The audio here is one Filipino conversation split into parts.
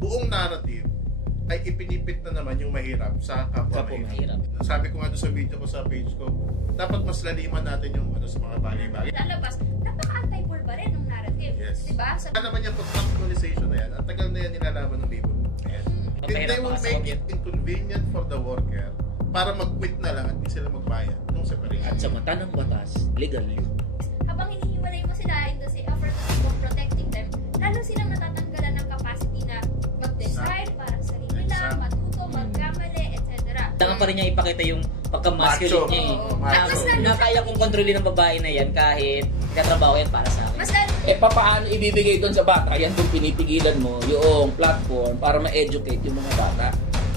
buong narrative ay ipinipit na naman yung mahirap sa kapwa mahirap. Sabi ko nga doon sa video ko sa page ko, dapat mas laliman natin yung sa mga bagay-bagay. Lalabas, napaka-anti-poor pa rin ng narrative. Yes. Diba? Ano naman yung actualization na yan? Ang tagal na yan nilalaban ng labor. They will make it inconvenient for the worker para mag-quit na lang at hindi sila magbayad nung separation. At sa mata ng batas, legal yun. Habang hinihiwalay mo sila in the effort of protecting them, lalo silang natatanggalan ng capacity na mag-decide para sa sarili lang, matuto, magkamali, etc. Kailangan pa rin niya ipakita yung pagka-masculine niya eh. Na kaya kong kontrolin ng babae na yan kahit nagtatrabaho yan para sa akin. Paano ibibigay doon sa bata? Yan kung pinipigilan mo yung platform para ma-educate yung mga bata.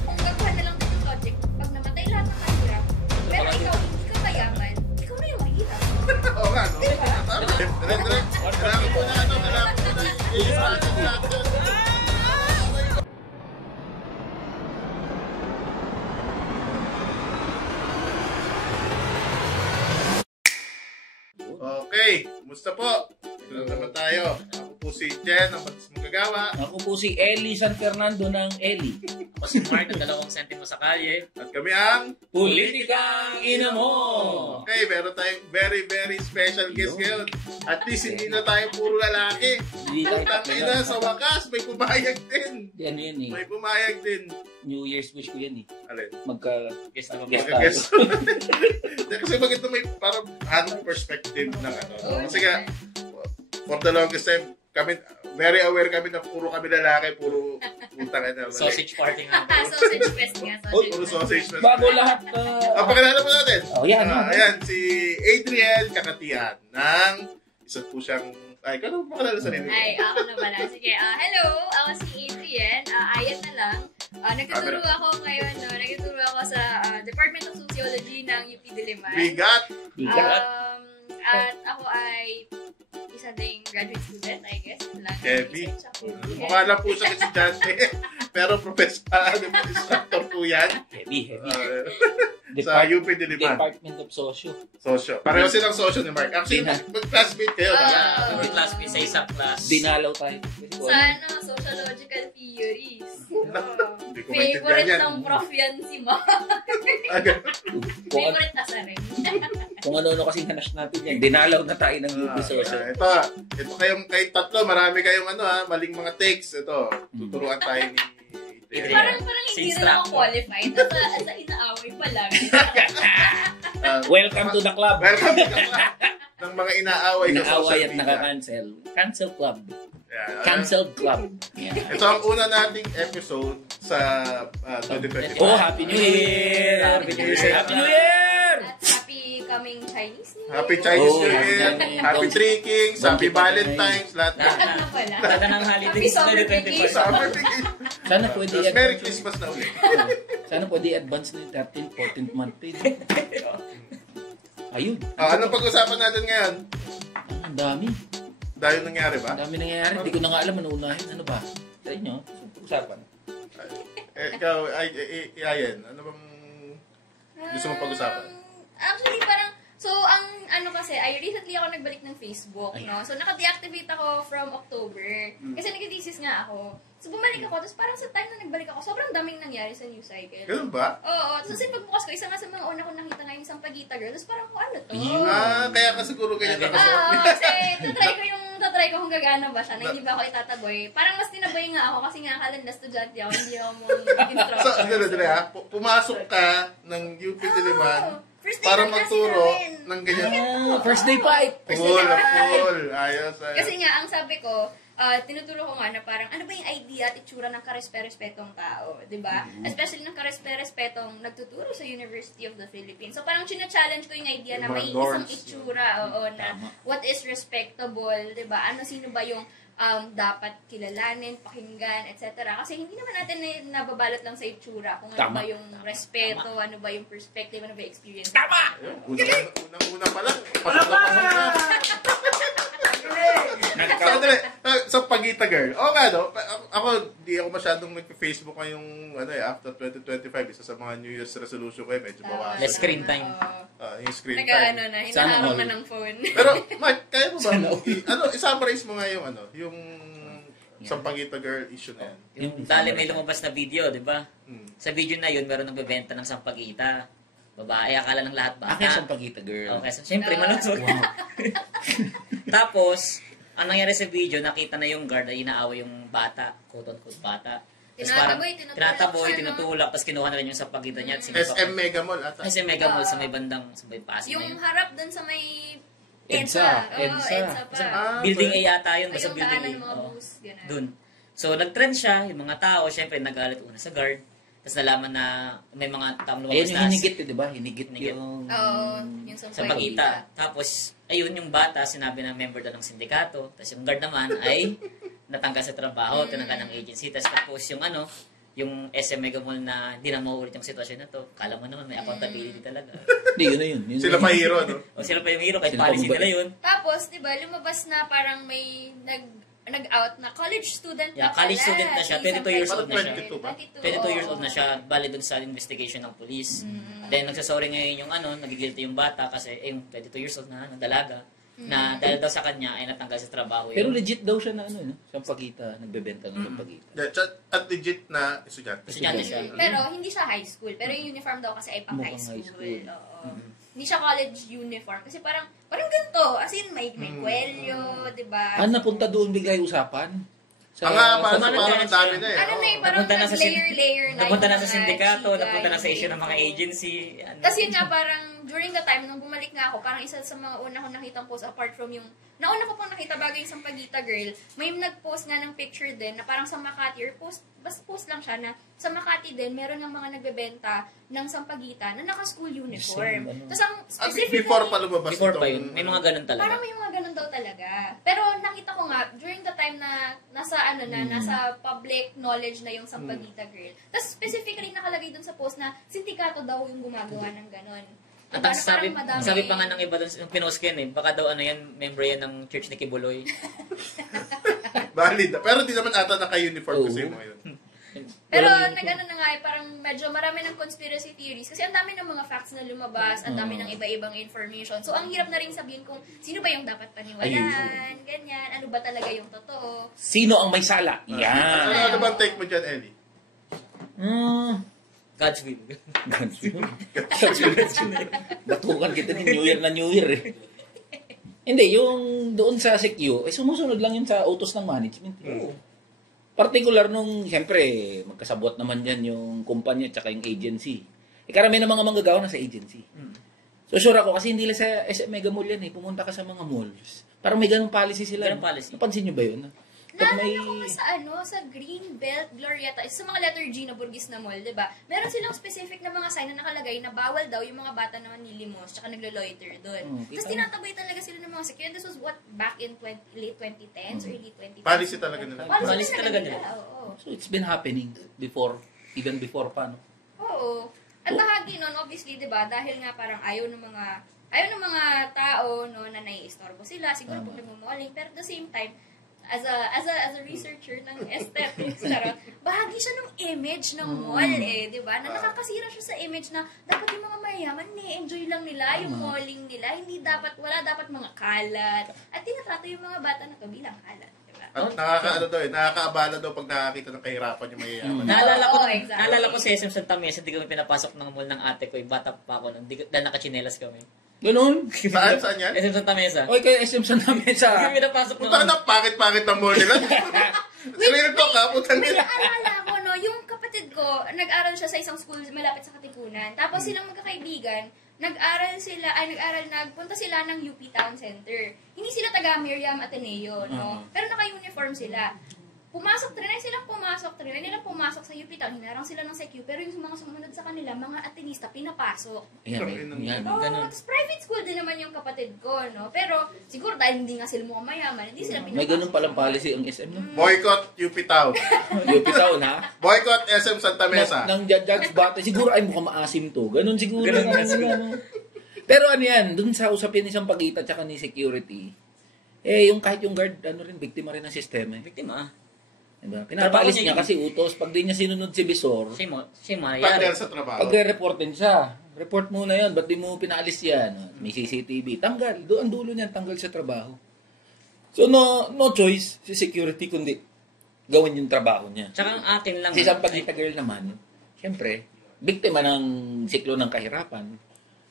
Kung gagawa na lang ng project, pag namatay lahat ng mahirap, pero ikaw hindi ka mayaman, ikaw na yung mahirap. Oo nga, no? Direct. Kailangan po na Okay, kumusta po? Ito naman tayo. Ako po si Jen, ang Batas Magagawa. Ako po si Eli San Fernando ng Eli. Ako si Mark, ang 2 sentimo sa kalye. At kami ang Politikang Ina Mo! Okay, meron tayong very, very special guest ngayon. At least hindi na tayo puro lalaki. Ang na sa wakas, may pumayag din. Yan yun eh. May pumayag din. New Year's wish ko yan eh. Alin? Magka-guest tayo. Kasi bakit may parang hand perspective ng Kasi nga, for the longest time, kami, very aware kami na puro kami lalaki, puro utang na. Sausage party nga. Sausage fest nga. Puro sausage fest. Bago lahat. Pakilala mo natin. Yan. Ayan, si Adriel Kakatian ng isa po siyang ikaw na pakilala sa nila. Ay, ako na pala. Sige, hello, ako si Adrian. Ayan na lang. Nagtuturo ako ngayon, nagtuturo ako sa Department of Sociology ng UP Diliman. Bigat! At ako ay isa ding graduate student, I guess. Heavy. Mukha lang po siya estudyante. Pero instructor po yan. Heavy. Sa UP Diliman. Department of Socio. Pareho silang socio ni Mark. Actually, mag-classmate kayo. Mag-classmate sa isang class. Dinalaw tayo. Sa sociological theories. Hindi ko Favorite maintindihan yan. ng prof yan si Ma. Favorite na sa rin. Kung ano-ano kasing hanas natin yan. Dinalaw na tayo ng UP Socio. Ito kayong tatlo, marami kayong maling mga takes. Ito, tuturuan tayo ni Parang hindi rin ako qualified. Sa inaaway pa lang. Welcome to the club. Welcome to the club ng mga inaaway sa social Inaaway at media. naka-cancel. Cancel club. Yeah. Cancelled club. Yeah. Ito ang una nating episode sa 2025. Oh, Happy New Year! Happy New Year! Happy New Year! At happy coming Chinese New Year. Happy Chinese New Oh, Year! Happy Three Kings! Happy Valentine's! Lahat na. Lahat na pala. Lahat ng holidays Happy 2025. Summer vacation! Sana pwede Tapos Merry Christmas na ulit. Sana pwede advance na yung 13th, 14th month. Ayun. Anong pag-usapan natin ngayon? Ang dami. Dahil nangyari ba? Ang dami nangyayari. Hindi ko na nga alam ano unahin. Ano ba? Sa inyo? Usapan. Ikaw, Ayan, ano bang gusto mong pag-usapan? Actually, parang, ang kasi, recently ako nagbalik ng Facebook, no? So, naka-deactivate ako from October. Kasi nag-thesis nga ako. So, bumalik ako. Tapos parang sa time na nagbalik ako, sobrang daming nangyari sa news cycle. Ganun ba? Oo. Tapos pagbukas ko, isa nga sa mga una kong nakita ngayon, isang Pagita girl. Tapos parang, ano to? Kaya ka siguro ganyan nakasuot. Oo, kasi tatry ko kung gagana ba siya, na hindi ba ako itataboy. Parang mas tinaboy nga ako, kasi nga akala na estudyante ako, hindi ako instructor. Pumasok ka ng UP Diliman First day para lang kasi magturo namin. ng ganyan. First day fight! Cool. Ayos. Kasi nga, ang sabi ko, tinuturo ko nga na parang, ano ba yung idea at itsura ng karespe-respetong tao, di ba? Especially ng karespe-respetong nagtuturo sa University of the Philippines. So parang china-challenge ko yung idea na may isang itsura, na what is respectable, di ba? Sino ba yung dapat kilalanin, pakinggan, etc. Kasi hindi naman natin nababalot lang sa itsura kung ano ba yung respeto, ano ba yung perspective, ano ba yung experience. Tama! Unang-una pa lang. Sa Pagita girl. Oo nga, no? Ako, di ako masyadong nag-Facebook ngayong, after 2025, isa sa mga New Year's resolution ko, medyo bawasan. Less screen time. Yung screen time. Hinaharap na ng phone. Pero, Mike, kaya mo ba? I-summarize mo nga yung, Sampaguita girl issue na yan. Yung dali may lumabas na video, di ba? Hmm. Sa video na yun, meron nagbebenta ng sampagita. Babae, akala ng lahat bata. Akin Sampaguita girl. Okay, so syempre, malusog. Tapos, ang nangyari sa video, nakita na yung guard ay inaaway yung bata, quote-unquote bata. Tinataboy, tinutulak, tapos kinuha na rin yung sampagita niya. SM Mega Mall ata. SM Mega Mall sa may bandang, sa may Pasig na Yung yun. harap dun sa may EDSA. EDSA pa. Building A yata yun, basta Yung building daanan A. ng mga Oo. bus, gano'n. Dun. So, nag-trend siya, yung mga tao, syempre, nagalit una sa guard. Tapos nalaman na may mga taong lumabas Ayun yung hinigit, di ba? Hinigit yung... Oo, yung sa pagita. Tapos, ayun, yung bata, sinabi na member daw ng sindikato. Tapos yung guard naman ay natanggal sa trabaho, tinanggal ng agency. Tapos yung yung SM Mega Mall na di na mauulit yung sitwasyon na to. Kala mo naman may accountability talaga. Hindi, yun na yun. Sila pa hero, no? O sila pa yung hero, kahit Sila policy pa nila yun. Tapos, di ba, lumabas na parang may nag-out na college student Yeah, na college pala. student na siya. 22 years old na siya. 22 ba? 22 years old na siya, bali dun sa investigation ng police. Then, nagsasorry ngayon yung nagigilty yung bata kasi, yung 22 years old na, dalaga, na dahil daw sa kanya ay natanggal sa trabaho. Pero legit daw siya na Sampaguita, nagbebenta ng Sampaguita. At legit na estudyante. Estudyante siya. Pero hindi siya high school. Pero yung uniform daw kasi ay pang high Mukhang school. high school. Oo. Hindi siya college uniform. Kasi parang ganito. As in, may kwelyo, di ba? Napunta doon bigay usapan? Parang ang dami na eh. Ano na parang Napunta na sa layer na. Napunta na yung sa mga sindikato, chika, napunta na sa yung issue ng mga info. agency. Tapos yun nga, parang during the time, nung bumalik nga ako, parang isa sa mga una kong nakitang post, apart from yung, nauna ko pang nakita bago yung Sampaguita girl, may nag-post nga ng picture din, na parang sa Makati, or post lang siya, na sa Makati din, meron ng mga nagbebenta ng Sampaguita na naka-school uniform. Tapos ang specifically, Before pa lumabas Before pa itong- yun, may mga ganun talaga. parang may mga ganun daw talaga. Pero nakita ko nga, during the time na nasa nasa public knowledge na yung Sampaguita girl. Tapos specifically nakalagay dun sa post na sindikato daw yung gumagawa ng ganun. At Diba? ang Na parang sabi pa nga ng iba doon, yung pinost ko yan baka daw member yan ng church ni Kibuloy. Valid. Pero di naman ata naka-uniform kasi yung mga yun. Pero nag-ano na nga parang medyo marami ng conspiracy theories kasi ang dami ng mga facts na lumabas, ang dami ng iba-ibang information. So ang hirap na rin sabihin kung sino ba yung dapat paniwalaan, ganyan, ano ba talaga yung totoo. Sino ang may sala? Yan. Ano bang take mo dyan, Ellie? God's will. Batukan kita ni New Year na New Year eh. Hindi, yung doon sa CQ, sumusunod lang yun sa utos ng management. Particular nung, siyempre, magkasabot naman yan yung kumpanya at yung agency. Karami ng mga manggagawa na sa agency. So, sure ako, kasi hindi lang sa SM Mega Mall yan eh. Pumunta ka sa mga malls. Parang may ganong policy sila. Ganong policy. Napansin nyo ba yun? Pag Naalala ko nga sa Green Belt, Glorieta, sa mga letter G na Burgis na mall, diba? Meron silang specific na mga sign na nakalagay na bawal daw yung mga bata na manlilimos tsaka naglo-loiter doon. Tapos tinatabay talaga sila ng mga security. This was what, back in late 2010s, early 2010s? Policy talaga nila. Policy talaga nila. Oo. So, it's been happening before, even before pa, no? Oo. At bahagi nun, obviously, diba, dahil nga parang ayaw ng mga tao, no, na nai-istorbo sila, siguro kung nagmamaling, pero at the same time, as a researcher ng aesthetics, bahagi siya ng image ng mall di ba? Na nakakasira siya sa image na dapat yung mga mayayaman ni-enjoy lang nila yung malling nila, wala dapat mga kalat. At tinatrato yung mga bata na to bilang kalat, di ba? At nakakaabala daw pag nakakita ng kahirapan yung mayayaman. Naalala ko sa SM Santa Mesa, hindi kami pinapasok ng mall ng ate ko, bata pa ako, dahil nakachinelas kami. Ganun? Saan yan? SM Santa Mesa. Okay, kaya SM Santa Mesa. Hindi kami pinapasok ng Punta ka na, pangit-pangit ang mall nila. Real talk ha, punta nila. Naalala ko, no, yung kapatid ko, nag-aral siya sa isang school malapit sa Katipunan. Tapos silang magkakaibigan, nagpunta sila ng UP Town Center. Hindi sila taga Miriam Ateneo, no? Pero naka-uniform sila. Trinay nilang pumasok sa UP Town, hinarang sila ng SECU, pero yung mga sumunod sa kanila, mga Atenista, pinapasok. Yan. Tapos private school din naman yung kapatid ko, no? Pero siguro dahil hindi nga sila mga mayaman, hindi sila pinapasok. May ganun palang policy ang SM, no? Boycott UP Town. UP Town, ha? Boycott SM Santa Mesa. Nang judge bata, siguro ay mukhang maasim to. Ganun siguro. Pero ano yan, dun sa usapin ni Sampaguita at saka ni security, yung kahit yung guard, biktima rin ng sistema. Biktima. Diba? Pinapalis niya kasi utos. Pag di niya sinunod si Bisor, Pagdel sa trabaho. pagre-reportin siya. Report muna yan. Ba't di mo pinaalis yan? May CCTV. Tanggal. Ang dulo niyan, tanggal sa trabaho. So, no choice si security kundi gawin yung trabaho niya. Tsaka ang akin lang. Si Sampaguita Girl naman, siyempre, biktima ng siklo ng kahirapan.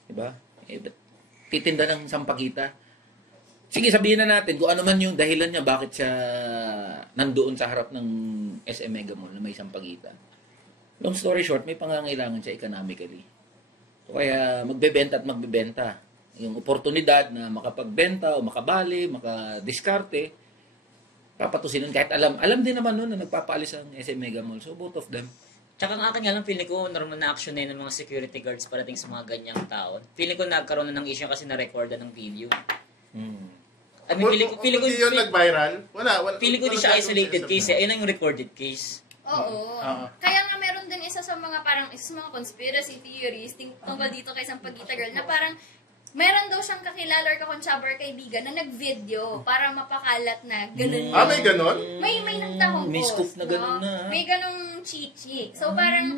Diba? Titinda ng Sampaguita. Sige, sabihin na natin kung ano man yung dahilan niya bakit siya nandoon sa harap ng SM Mega Mall na may Sampaguita. Long story short, may pangangailangan siya economically. So, kaya magbebenta at magbebenta. Yung oportunidad na makapagbenta o makabali, makadiskarte, papatusin nun. Kahit alam din naman nun na nagpapaalis ang SM Mega Mall. So, both of them. Tsaka ang akin nga lang, feeling ko normal na action na yun ng mga security guards parating sa mga ganyang tao. Feeling ko nagkaroon na ng issue kasi na-recordan ng video. I mean, feeling ko yun nag-viral, wala. Feeling ko di siya isolated case. Ayun ang recorded case. Oo. Kaya nga meron din isa sa mga conspiracy theories tungkol dito kay Sampaguita Girl na parang meron daw siyang kakilala or kakonsyaba or kaibigan na nag-video para mapakalat na ganun. May ganon? May nagtahong May post. scoop na ganun na. May ganung chichi. So parang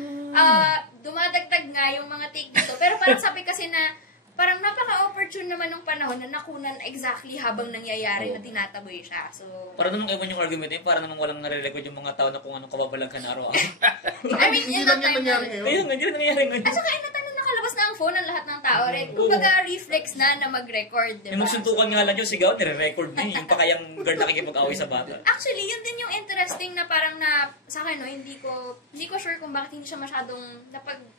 dumadagdag nga yung mga take dito. Pero parang sabi kasi na parang napaka-opportune naman ng panahon na nakunan exactly habang nangyayari na tinataboy siya. So, para namang ewan yung argument para namang walang nare-record yung mga tao na kung anong kababalaghan na araw-araw. I mean, Hindi lang yan nangyari ngayon. Ayun, hindi lang nangyayari ngayon. At saka nakalabas na ang phone ng lahat ng tao. Kumbaga, reflex na mag-record, diba? Yung magsuntukan nga lang yung sigaw, nire-record niya. Yung pa kayang guard nakikipag-away sa bata. Actually, yun din yung interesting na parang sa akin, hindi ko sure kung bakit hindi siya masyadong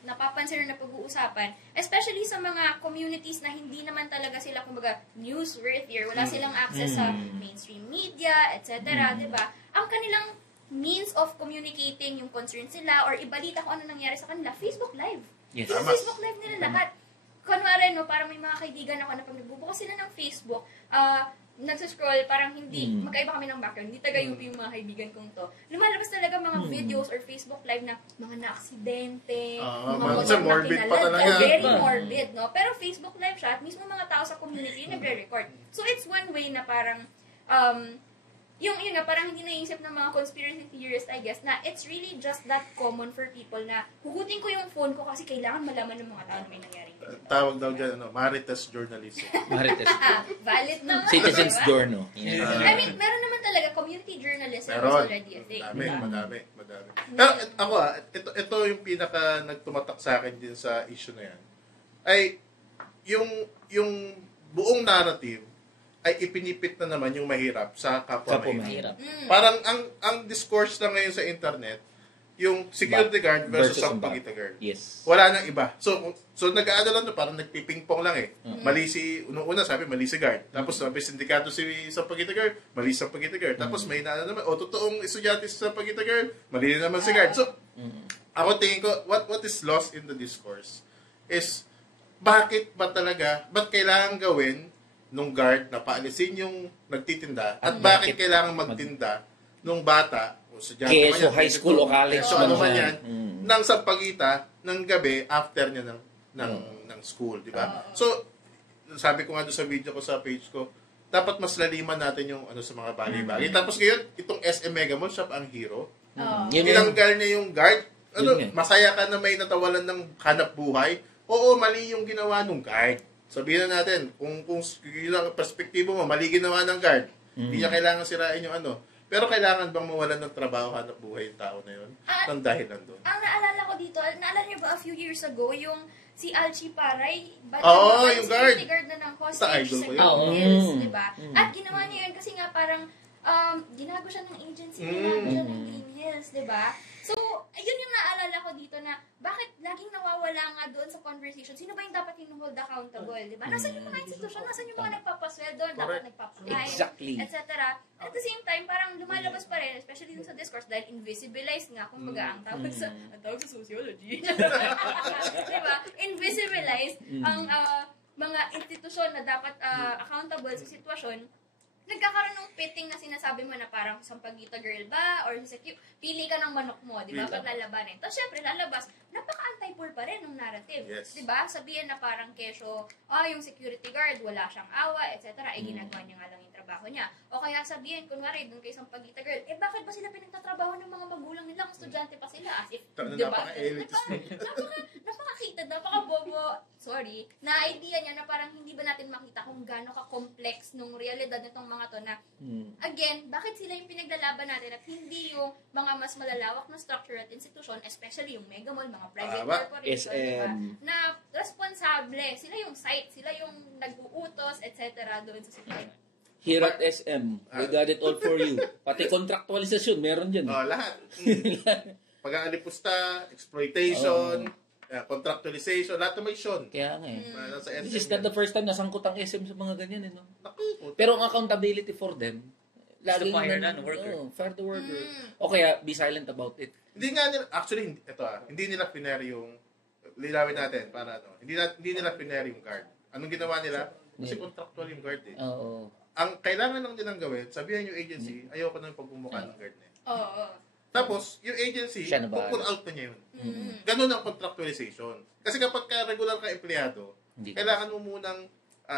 napapansin or napag-uusapan. Especially sa mga communities na hindi naman talaga sila, kumbaga, newsworthy or wala silang access sa mainstream media, etc. Diba? Ang kanilang means of communicating yung concern sila or ibalita kung ano nangyari sa kanila, Facebook Live. Yes. Yung Facebook Live nila lahat. Kunwari, parang may mga kaibigan ako na pag nagbubukas sila ng Facebook, nagsascroll, parang hindi, magkaiba kami ng background, hindi taga-UP yung mga kaibigan kong to. Lumalabas talaga mga videos or Facebook Live na mga na-aksidente, mga motor na morbid pa kinalad. talaga. Very morbid, no? Pero Facebook Live siya at mismo mga tao sa community yung nagre-record. So, it's one way na parang, yun nga, parang hindi naisip ng mga conspiracy theorists, I guess, na it's really just that common for people na hugutin ko yung phone ko kasi kailangan malaman ng mga tao na may nangyari. Tawag daw dyan, Marites journalism. Marites. Valid naman. Citizens diba? Journal. I mean, meron naman talaga community journalism is Meron. already a thing. Madami. Pero ako ito yung pinaka nagtumatak sa akin din sa issue na yan. Ay, yung buong narrative ay ipinipit na naman yung mahirap sa kapwa mahirap. Parang ang discourse na ngayon sa internet, yung security guard versus Sampaguita Girl. Yes. Wala nang iba. So nag-aano lang parang nagpipingpong lang eh. Mali una sabi mali si guard. Tapos sabi sindikato si Sampaguita Girl, mali si Sampaguita Girl. Tapos may naano naman, totoong estudyante si Sampaguita Girl, mali na naman si guard. So ako tingin ko what is lost in the discourse is ba't kailangan gawin nung guard na paalisin yung nagtitinda at bakit kailangan magtinda nung bata o estudyante man yan, high school o college. So ano man yan, ng Sampaguita ng gabi after niya ng school, di ba? So, sabi ko nga doon sa video ko sa page ko, dapat mas laliman natin yung sa mga bagay-bagay. Tapos ngayon, itong SM Mega Mall, siya ang hero. Tinanggal niya yung guard. Masaya ka na may natawalan ng hanap buhay. Oo, mali yung ginawa ng guard. Sabihin na natin, kung yun ang perspektibo mo, mali ginawa ng guard. Hindi niya kailangan sirain yung Pero kailangan bang mawalan ng trabaho, hanap buhay yung tao na yun? Nang dahilan doon. Ang naalala ko dito, naalala niyo ba a few years ago, yung si Alchi Paray, yung guard. Security guard na ng Sa hostage idol sa ko yun. Green Hills, di ba? At ginawa niya yun kasi nga parang ginago siya ng agency, ginago siya ng Green Hills, di ba? So, ayun yung naalala ko dito na bakit laging nawawala nga doon sa conversation. Sino ba yung dapat hinuhold accountable, di ba? Nasaan yung mga institusyon? Nasaan yung mga nagpapasweldo? Dapat nagpapalign, etc. At the same time, parang lumalabas pa rin, especially dun sa discourse, dahil invisibilized nga, kumbaga, ang tawag sa sociology. Di ba? Invisibilized ang mga institusyon na dapat accountable sa sitwasyon. Nagkakaroon ng pitting na sinasabi mo na parang Sampaguita Girl ba? Or pili ka ng manok mo, di ba? Pag lalabanin. Tapos syempre, lalabas, napaka-anti-poor pa rin ng narrative. Yes. Di ba? Sabihin na parang kesyo, yung security guard, wala siyang awa, etc. Ginagawa niya nga lang yung trabaho niya. O kaya sabihin, kunwari, dun kay Sampaguita Girl, bakit ba sila pinagtatrabaho ng mga magulang nila? Kung estudyante pa sila. As if, di ba? Napaka-kita, napaka-bobo. na-idea niya na parang hindi ba natin makita kung gaano ka-complex nung realidad nitong mga to na, again, bakit sila yung pinaglalaban natin at hindi yung mga mas malalawak na structure at institution, especially yung mega mall, mga private corporation, diba? Na responsable, sila yung site, sila yung nag-uutos, etc. doon sa supply. Here at SM, we got it all for you. Pati contractualization, meron dyan. Lahat. Pag-aalipusta, exploitation, contractualization, lahat na may Sean. Kaya nga Nasa SM This is not the first time nasangkot ang SM sa mga ganyan. No? Naku, Pero ang accountability for them, laging fire the worker. Fire the worker. O kaya, be silent about it. Hindi nga nila, actually, hindi nila piner yung, lilawin natin, para hindi nila piner yung guard. Anong ginawa nila? Kasi contractual yung guard eh. Oo. Ang kailangan lang nilang gawin, sabihan yung agency, ayoko na yung pagbumuka ng guard na yun. Oo. Tapos, yung agency, Siya na bahala. pull out na niya yun. Ganun ang contractualization. Kasi kapag regular ka empleyado, kailangan mo munang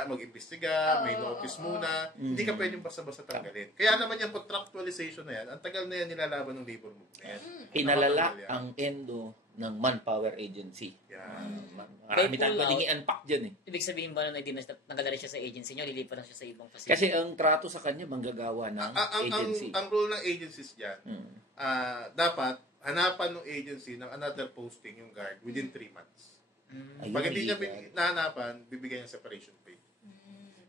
mag-imbestiga, may notice muna, hindi ka pwedeng basta-basta tanggalin. Kaya naman yung contractualization na yan, ang tagal na yan nilalaban ng labor movement. Pinalala ang endo ng manpower agency. Yan. Marami tayong pwedeng i-unpack dyan eh. Ibig sabihin ba na hindi na nagdala siya sa agency nyo, lilipat lang siya sa ibang facility? Kasi ang trato sa kanya, manggagawa ng agency. Ang rule ng agencies dyan, dapat hanapan ng agency ng another posting yung guard within 3 months. Ayun, Pag hindi niya illegal. nahanapan, bibigyan niya separation pay.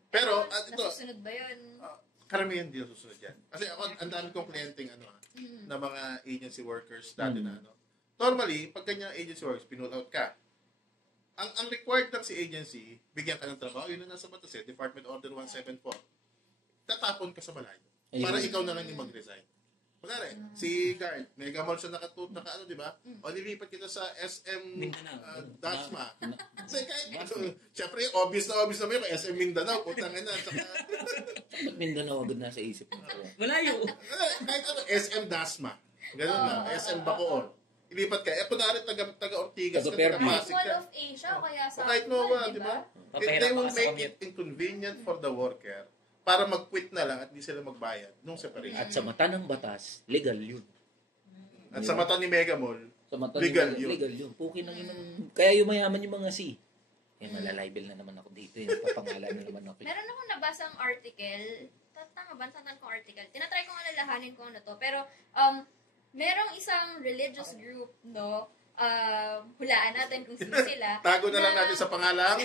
Pero, ito, Nasusunod ba yun? karamihan din susunod yan. Kasi ako, ang dami kong kliyenteng na mga agency workers dati na Normally, pag kanyang agency workers, pinull out ka. Ang required lang si agency, bigyan ka ng trabaho, yun na nasa batas eh, Department Order 174. Tatapon ka sa malayo. Para ikaw na lang yung mag-resign. Kunwari, si guard, mega mall siya naka-ano, di ba? O nilipat kita sa SM Dasma. Kasi kahit syempre, obvious na naman yung SM Mindanao, putang ina. Ba't Mindanao agad nasa isip mo? Malayo. Kahit ano, SM Dasma. Ganun na, SM Bacoor. Ilipat ka. Kunwari, taga-Ortigas ka, Taga-Perdi. taga-Pasig Mall ka. of Asia o kaya sa Kahit Nova, di ba? Papahirap They ka will sa make commute. it inconvenient for the worker para mag-quit na lang at di sila magbayad nung separation. At sa mata ng batas, legal yun. At sa mata ni Mega Mall, Sa mata legal ng yun. legal yun. Puki ng inang... Kaya yumayaman yung mga C. Malalibel na naman ako dito. Papangalan na naman ako. Meron akong nabasang article. Tama ba? Saan ko article? Tinatry ko nga lalahanin kung ano to. Pero, merong isang religious group, no? Hulaan natin kung sino sila. Tago na lang natin sa pangalang.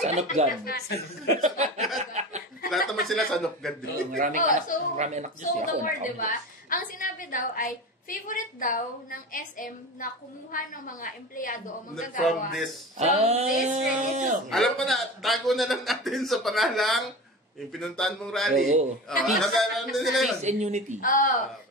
Son of God. Lahat naman sila sa Nopgad. Maraming anak Diyos. So, Ako, the more, anak ako. diba? Ang sinabi daw ay, favorite daw ng SM na kumuha ng mga empleyado o manggagawa From this. this religious group. Alam ko na, tago na lang natin sa pangalang yung pinuntahan mong rally. Oo. Nagkakaroon na nila yun. Peace and unity.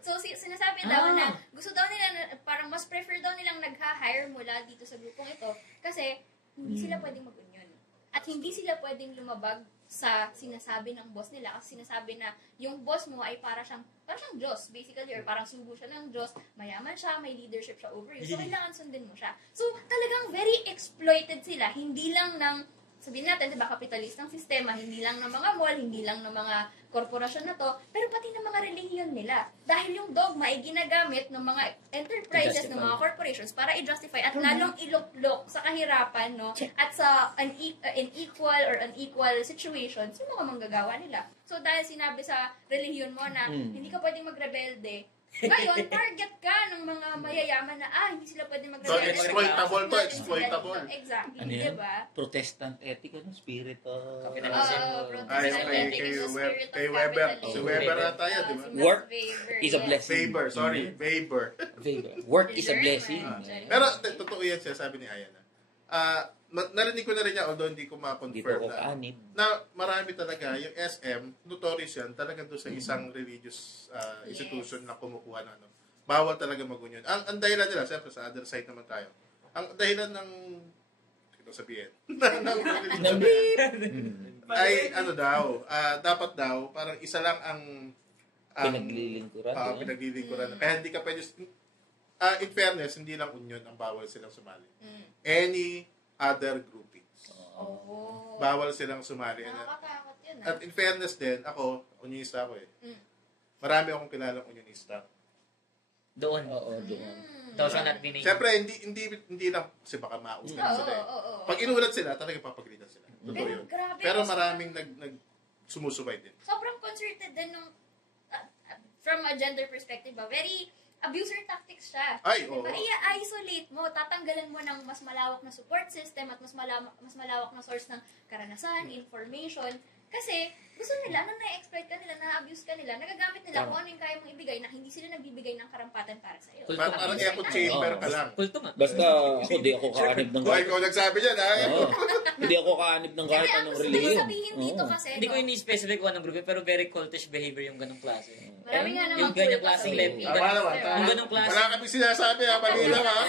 So, sinasabi daw na gusto daw nila, parang mas prefer daw nilang nagha-hire mula dito sa grupong ito kasi hindi sila pwedeng mag-union. At hindi sila pwedeng lumabag sa sinasabi ng boss nila kasi sinasabi na yung boss mo ay para siyang Diyos, basically, or parang sugo siya ng Diyos, mayaman siya, may leadership siya over you, so kailangan sundin mo siya. So, talagang very exploited sila, hindi lang ng sabihin natin, diba, kapitalistang sistema, hindi lang ng mga mall, hindi lang ng mga korporasyon na to, pero pati ng mga relihiyon nila. Dahil yung dogma ay ginagamit ng mga enterprises, ng mga corporations para i-justify at lalong iluklok sa kahirapan, no? At sa unequal or unequal situations, yung mga manggagawa nila. So, dahil sinabi sa relihiyon mo na hindi ka pwedeng magrebelde, ngayon, target ka ng mga mayayaman na, hindi sila pwede So, magrebelde. exploitable to, exploitable. Exactly, Ano yan? diba? Protestant ethic, ano? Spirit of... Capitalism. Ay, kay Weber. Si Weber ata yan, di ba? Work is a blessing. Faber, sorry. Faber. Work is a blessing. Pero, totoo yan siya, sabi ni Ayana. Narinig ko na rin niya, although hindi ko Dito ma-confirm ako kaanib. na marami talaga, yung SM, notorious yan, talagang doon sa isang religious institution na kumukuha na ano. Bawal talaga mag-union. Ang dahilan nila, siyempre sa other side naman tayo, ang dahilan ng, ito sabihin, ng religion ay ano daw, dapat daw, parang isa lang ang Pinaglilingkuran. pinaglilingkuran. Kaya hindi ka pwede, in fairness, hindi lang union ang bawal silang sumali. Any other groupings. Oh. Bawal silang sumali. Nakakatakot yun, At in fairness din, ako, unionista ako eh. Marami akong kilalang unionista. Doon. Oo, doon. Those are not being... Siyempre, hindi lang kasi baka maulan sila. Oo. Pag inulat sila, talaga papagalitan sila. Totoo Pero yun. grabe, Pero kasi- maraming sumusubay din. Sobrang concerted din nung, from a gender perspective ba, very abuser tactics siya. Ay, Diba? oo. I-isolate mo, tatanggalan mo ng mas malawak na support system at mas malawak na source ng karanasan, information. Kasi gusto nila, nung na-exploit ka nila, na-abuse ka nila, nagagamit nila kung ano yung kaya mong ibigay na hindi sila nagbibigay ng karampatan para sa'yo. Kulto Parang echo chamber ka lang. Kulto nga. Basta ako, di ako kaanib ng Kung kahit. ikaw nagsabi dyan, ha? Oo. Hindi ako kaanib ng kahit Kasi ang anong gusto ko relihiyon. sabihin dito Oo. kasi, Hindi ko ini-specific kung anong grupo, pero very cultish behavior yung ganong klase. marami nga naman Yung ganyang klaseng level. Tama naman. Yung ganong klase. Wala kami sinasabi, ha? Malinaw, ha?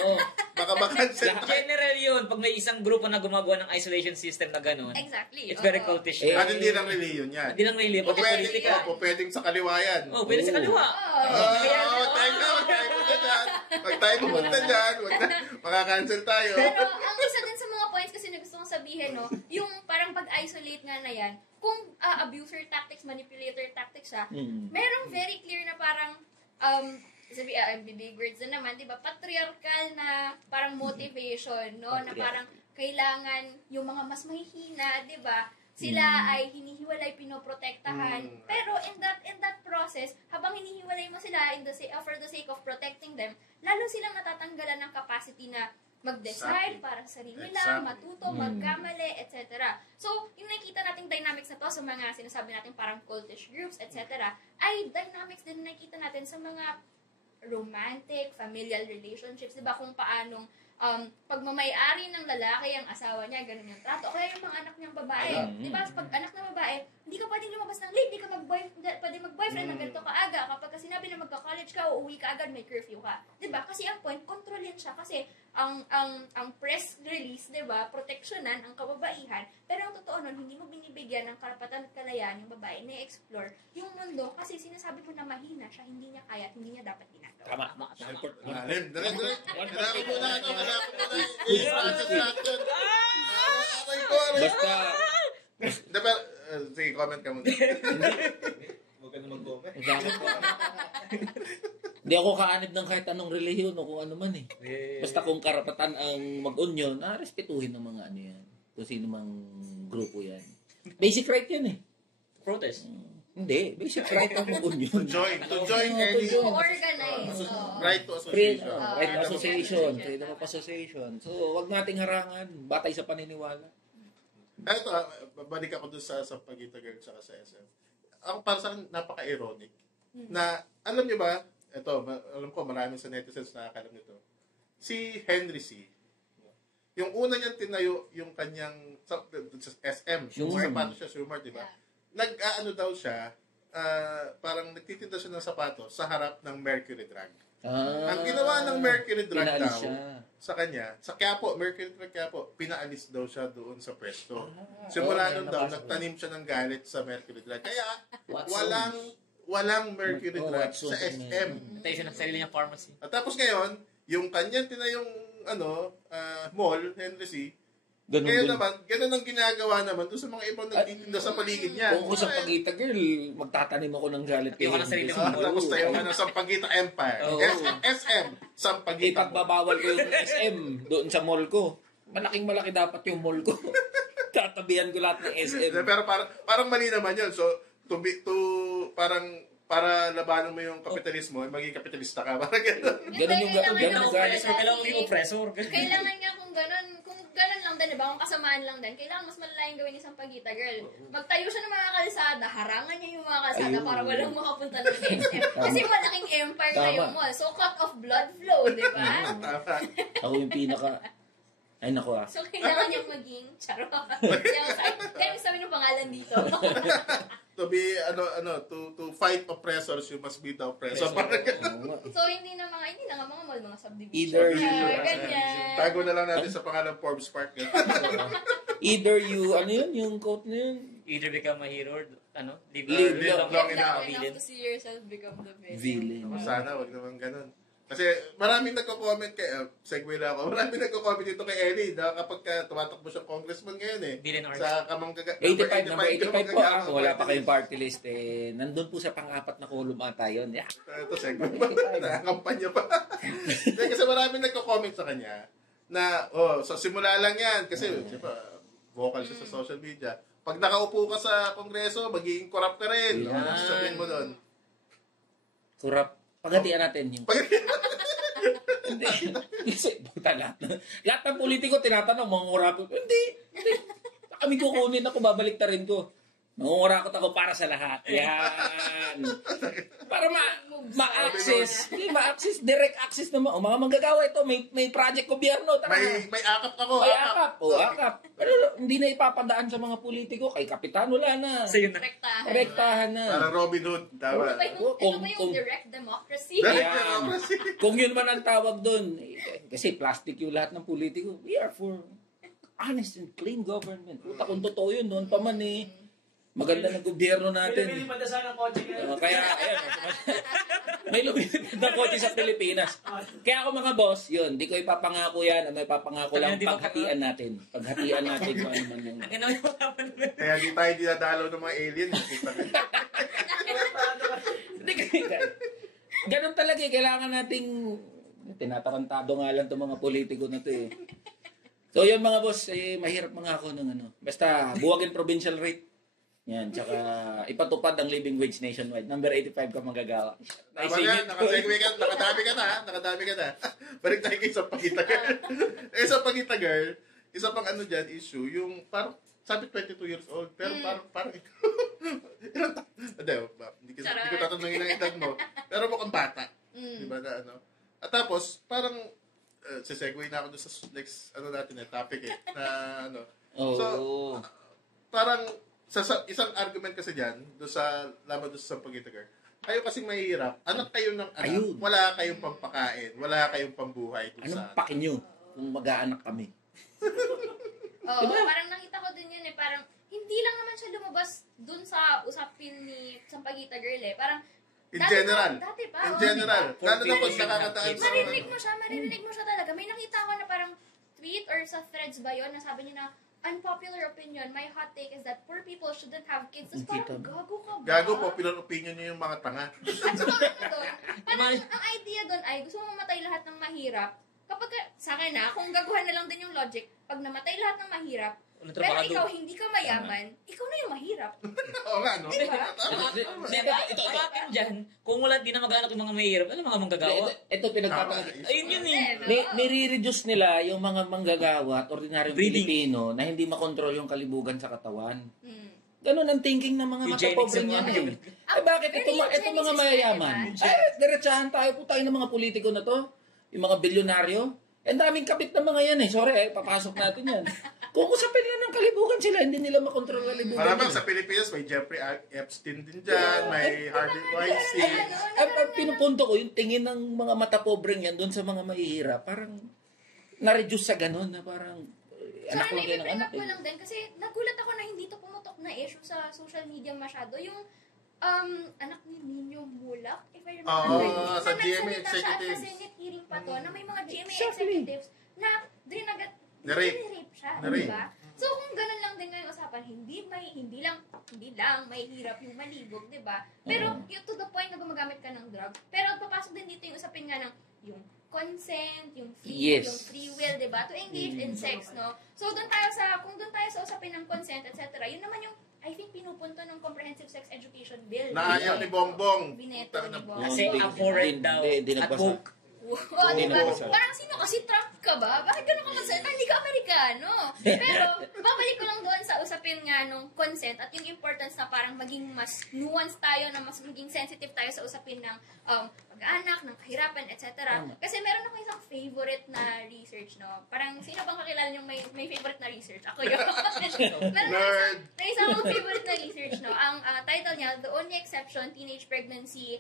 Baka makancel. General yun, pag may isang grupo na gumagawa ng isolation system na gano'n, Exactly. it's very Oo. cultish. Eh, At hindi lang reliyon yan. Hindi lang really, O pati pwedeng, politika. o pwedeng sa kaliwa yan. Oh, pwede sa kaliwa. Tayo na, wag tayo punta dyan. Pag tayo pumunta dyan, makakancel tayo. Pero ang isa din sa mga points kasi na gusto kong sabihin, no, yung parang pag-isolate nga na yan, kung abuser tactics, manipulator tactics siya, merong very clear na parang, big words na naman, di ba, patriarchal na parang motivation, no, na parang kailangan yung mga mas mahihina, di ba, sila ay hinihiwalay, pinoprotektahan. Pero in that process, habang hinihiwalay mo sila for the sake of protecting them, lalo silang natatanggalan ng capacity na mag-decide Exactly. para sa sarili nila, Exactly. matuto, magkamali, etc. So, yung nakikita nating dynamics na to sa mga sinasabi natin parang cultish groups, etc., ay dynamics din na nakikita natin sa mga romantic, familial relationships, di ba, kung paanong pagmamayari ng lalaki ang asawa niya, ganun yung trato. Kaya yung mga anak niyang babae, di ba, pag anak ng babae, hindi ka pwedeng lumabas ng late, hindi ka pwedeng mag-boyfriend ng ganito ka aga. Kapag kasi sinabi na magka-college ka, uuwi ka agad, may curfew ka. Di ba? Kasi ang point, kontrolin siya. Kasi ang press release, di ba, proteksyonan ang kababaihan. Pero ang totoo nun, hindi mo binibigyan ng karapatan at kalayaan yung babae na explore yung mundo kasi sinasabi mo na mahina siya, hindi niya kaya at hindi niya dapat ginagawa. Tama. Dali. Kailangan ko muna. I-process natin. Aray ko. Basta, Hindi, pero, sige, comment ka muna. Huwag ka na mag-comment. hindi ako kaanib ng kahit anong relihiyon o kung ano man eh. Basta kung karapatan ang mag-union, respetuhin ng mga ano yan. Kung sino mang grupo yan. Basic right yan eh. Protest. Hindi, basic right ang mag-union. To join any... To organize. Right to association. Right to association. Freedom of association. So, wag nating harangan. Batay sa paniniwala. Ito, babalik ako dun sa Pagita Girl sa SM. Ako para sa akin, napaka-ironic. Na, alam niyo ba, ito, alam ko, marami sa netizens na nakakalam nito. Si Henry C. Yung una niyang tinayo, yung kanyang, sa SM, sapatos siya, Sumar, di ba? Nag-ano daw siya, parang nagtitinda siya ng sapatos sa harap ng Mercury Drug. Ang ginawa ng Mercury Drug pinaalis daw, siya. sa kanya, sa Quiapo, Mercury Drug Quiapo, pinaalis daw siya doon sa pwesto. Simula nun daw, nagtanim siya ng galit sa Mercury Drug. Kaya, walang Mercury Drug sa SM. Tayo siya ng sarili niyang pharmacy. At tapos ngayon, yung kanyang tinayong mall, Henry C., Ganun ganun ang ginagawa naman doon sa mga ibang nagtitinda sa paligid niya. Kung sa Pagita Girl, magtatanim ako ng galit. Tayo ka ng sarili Ah, mo. tapos tayo nga ng Sampaguita Empire. Oo. SM, Sampaguita. Ipagbabawal ko yung SM doon sa mall ko. Malaki dapat yung mall ko. Tatabihan ko lahat ng SM. Pero parang mali naman yun. So, para labanan mo yung kapitalismo, maging kapitalista ka. Parang gano'n. Ganun yung galit. Oppressor, kailangan may oppressor. Kailangan nga kung ganun lang din, diba? Kung kasamaan lang din, kailangan mas malala yung gawin ni Sampaguita Girl. Magtayo siya ng mga kalsada, harangan niya yung mga kalsada para walang makapunta ng SM. Kasi malaking empire na yung mall. So, cut off blood flow, diba? Tama. Ako yung pinaka... Ay, naku ah. So, kailangan niyang maging charot. Kaya sabi ng pangalan dito. To be, to fight oppressors, you must be the oppressor. Parang gano'n. So, hindi na nga mga mall, mga subdivision. Either you... Ganyan. Tago na lang natin sa pangalan Forbes Park. Either you... Ano yun? Yung quote na yun? Either become a hero or, Live long Long enough. enough to see yourself become the best. Villain. Sana, wag naman ganun. Kasi maraming nagko-comment kay, segue na ako, maraming nagko-comment dito kay Ellie na kapag tumatakbo siyang congressman ngayon Billion Arts. sa kamanggaga. 85, number 85 po. Wala pa kayong party list. Nandun po sa pang-apat na column ata yun. Yeah. Ito, segue pa. Nakakampanya pa. Kasi maraming nagko-comment sa kanya na, so simula lang yan. Kasi, diba, vocal siya sa social media. Pag nakaupo ka sa kongreso, magiging corrupt ka rin. Yan. Ano sabihin mo doon? Kurap. Paghatian natin yung... Hindi. Kasi, buta lahat. Lahat ng politiko tinatanong, mangungurapin. Hindi. Kami kukunin ako, babalik rin ko. Mangungurakot ako para sa lahat. Yan. Para ma-access. Ma-access, direct access naman. O, mga manggagawa ito, may project gobyerno. May akap ako. May akap. O, akap. Pero hindi na ipapadaan sa mga politiko. Kay kapitan, wala na. So yun na. Rektahan na. Parang Robin Hood. Tama. Ito ba yung direct democracy? Direct Yan. democracy. Kung yun man ang tawag doon, kasi plastic yung lahat ng politiko. We are for honest and clean government. Puta, kung totoo yun, noon pa man maganda ng gobyerno natin. Pinipili sa ng kotse ngayon. Kaya, ayan, may lumilipad na kotse sa Pilipinas. Kaya ako mga boss, yun, di ko ipapangako yan, may papangako lang paghatian natin. Paghatian natin kung ano man yung... Ang ginawa yung mga Kaya di tayo dinadalaw ng mga alien. Hindi kasi, ganun talaga kailangan nating, tinatarantado nga lang itong mga politiko na to So yun mga boss, mahirap mga ako ng ano. Basta buwagin provincial rate. Yan, tsaka ipatupad ang living wage nationwide. Number 85 ka magagawa. Tama yan, nakasegue ka, nakadami ka na, nakadami ka na. Balik tayo kay isang Pagita Girl. Sa Pagita Girl, isa pang ano dyan, issue, yung parang, sabi 22 years old, pero parang hindi ko tatanungin ang edad mo, pero mukhang bata. Diba na ano? At tapos, parang, sisegue na ako doon sa next, natin topic na ano. So, parang, sa isang argument kasi dyan, doon sa laban doon sa Pagita Girl, kayo kasing mahihirap, anak kayo ng anak, Ayun. wala kayong pampakain, wala kayong pambuhay. Anong paki nyo kung mag-aanak kami? Oo, parang nakita ko din yun parang hindi lang naman siya lumabas dun sa usapin ni Sampaguita Girl Parang In general. Dati pa. In general. Lalo na kung nakakataan sa... Maririnig mo siya talaga. May nakita ko na parang tweet or sa threads ba yun, na sabi niya na, unpopular opinion, my hot take is that poor people shouldn't have kids. Tapos parang, gago ka ba? Gago, popular opinion niyo yung mga tanga. At saka doon, parang ang idea doon ay, gusto mo mamatay lahat ng mahirap. Kapag, sa akin kung gaguhan na lang din yung logic, pag namatay lahat ng mahirap, pero ikaw hindi ka mayaman, ikaw na yung mahirap. Oo nga, no? Diba? Ito akin dyan, kung wala din na mag-anak yung mga mahirap, ano mga manggagawa? Ito pinagtatanong. Ayun yun Nire-reduce nila yung mga manggagawa at ordinaryong Pilipino na hindi makontrol yung kalibugan sa katawan. Ganun ang thinking ng mga matapobre niyan. Bakit ito mga mayayaman? Diretsahan tayo po tayo ng mga politiko na to. Yung mga bilyonaryo. Ang daming kapit na mga yan Sorry papasok natin yan. Kung usapin lang ng kalibugan sila, hindi nila makontrol ang kalibugan. Maraming sa Pilipinas, may Jeffrey Epstein din dyan, may Harvey Weinstein. Ang pinupunto ko, yung tingin ng mga matapobreng yan doon sa mga mahihirap, parang na-reduce sa ganun na parang anak lang kayo ng anak. Ko lang din kasi nagulat ako na hindi to pumutok na issue sa social media masyado. Yung anak ni Nino Mulak, if I remember right, sa GMA nagsalita siya at executives. sa Senate hearing pa to, na may mga GMA executives na nire-rape siya, diba? So kung ganun lang din ngayong usapan, hindi lang mahihirap yung malibog, diba? Pero to the point na gumagamit ka ng drug, pero papasok din dito yung usapin nga ng yung consent, yung free will, diba? To engage in sex, no? So kung doon tayo sa usapin ng consent, etc., yun naman yung I think pinupunto ng Comprehensive Sex Education Bill. Naayaw ni Bongbong. Bineto ni Bongbong. Kasi abhorrent daw at woke. Oo, diba? Parang sino kasi Trump ka ba? Bakit ganun ka magsalita? Hindi ka Amerikano. Pero, babalik ko lang doon sa usapin nga nung consent at yung importance na parang maging mas nuanced tayo, na mas maging sensitive tayo sa usapin ng pag-anak, ng kahirapan, etc. Kasi meron ako isang favorite na research, no? Parang, sino bang kakilala yung may favorite na research? Ako yun. Meron isang favorite na research, no? Ang title niya, The Only Exception, Teenage Pregnancy,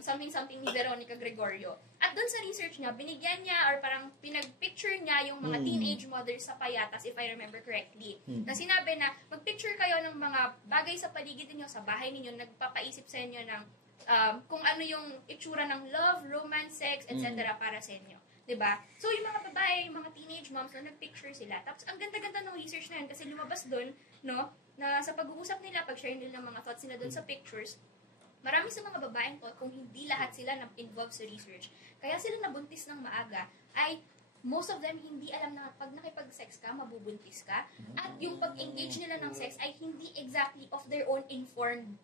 something ni Veronica Gregorio. At doon sa research niya, binigyan niya or parang pinag-picture niya yung mga teenage mothers sa payatas, if I remember correctly. Na sinabi na, mag-picture kayo ng mga bagay sa paligid niyo, sa bahay niyo, nagpapaisip sa inyo ng kung ano yung itsura ng love, romance, sex, etc. para sa inyo. 'Di ba? So, yung mga babae, yung mga teenage moms na nag-picture sila. Tapos, ang ganda-ganda ng research na yun kasi lumabas doon, no, na sa pag-uusap nila, pag-share nila ng mga thoughts nila doon sa pictures, marami sa mga babaeng to, kung hindi lahat sila na involved sa research, kaya sila nabuntis ng maaga, ay most of them hindi alam na pag nakipag-sex ka, mabubuntis ka. At yung pag-engage nila ng sex ay hindi exactly of their own informed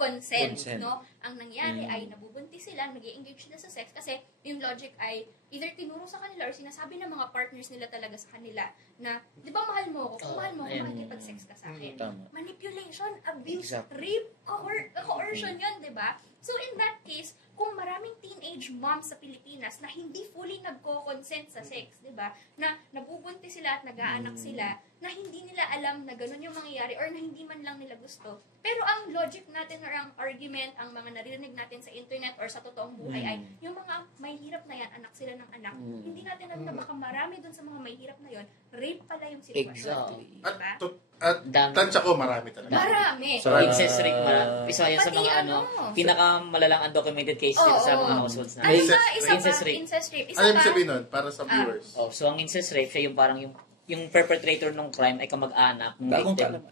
consent. No? Ang nangyari ay nabubuntis sila, nag-engage sila sa sex kasi yung logic ay either tinuro sa kanila or sinasabi ng mga partners nila talaga sa kanila na, di ba mahal mo ako? Kung mahal mo ako, makikipag-sex ka sa akin. Manipulation, abuse, rape, coercion yun, di ba? So in that case, kung maraming teenage moms sa Pilipinas na hindi fully nagko-consent sa sex, di ba? Na nabubuntis sila at nag-aanak sila, na hindi nila alam na ganun yung mangyayari or na hindi man lang nila gusto. Pero ang logic natin or ang argument, ang mga naririnig natin sa internet or sa totoong buhay ay yung mga may hirap na yan, anak sila ng anak. Hindi natin alam na baka marami dun sa mga may hirap na yon, rape pala yung sitwasyon. Exactly. Diba? At tansya ko, marami talaga. Marami. So, incest rape, isa yan sa Pati mga pinakamalalang undocumented case dito sa mga households Ano natin. ba? Isa Incest pa, rape. incest rape. Isa Ano yung pa, sabihin nun? Para sa viewers. So, ang incest rape, siya yung parang yung perpetrator ng crime ay kamag-anak ng victim.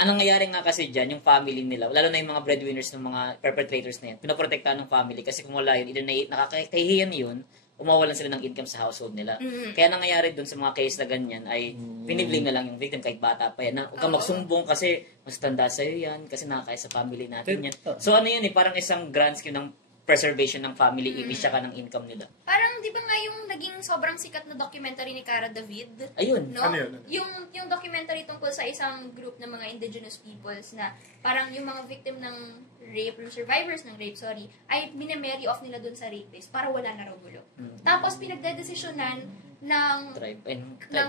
Anong nangyayari nga kasi dyan, yung family nila, lalo na yung mga breadwinners ng mga perpetrators na yan, pinoprotektahan ng family kasi kung wala yun, either nakakahihiyan yun, umawalan sila ng income sa household nila. Kaya nangyayari dun sa mga case na ganyan ay piniblame na lang yung victim kahit bata pa yan. Na, huwag kang magsumbong kasi mas tanda sa'yo yan, kasi nakakaya sa family natin yan. So ano yan parang isang grand scheme ng preservation ng family image tsaka ng income nila. parang di ba nga yung naging sobrang sikat na documentary ni Cara David? Ayun. No? Ano yun? Yung documentary tungkol sa isang group ng mga indigenous peoples na parang yung mga victim ng rape, yung survivors ng rape, ay minemarry off nila dun sa rapist para wala na raw gulo. Tapos pinagdedesisyonan ng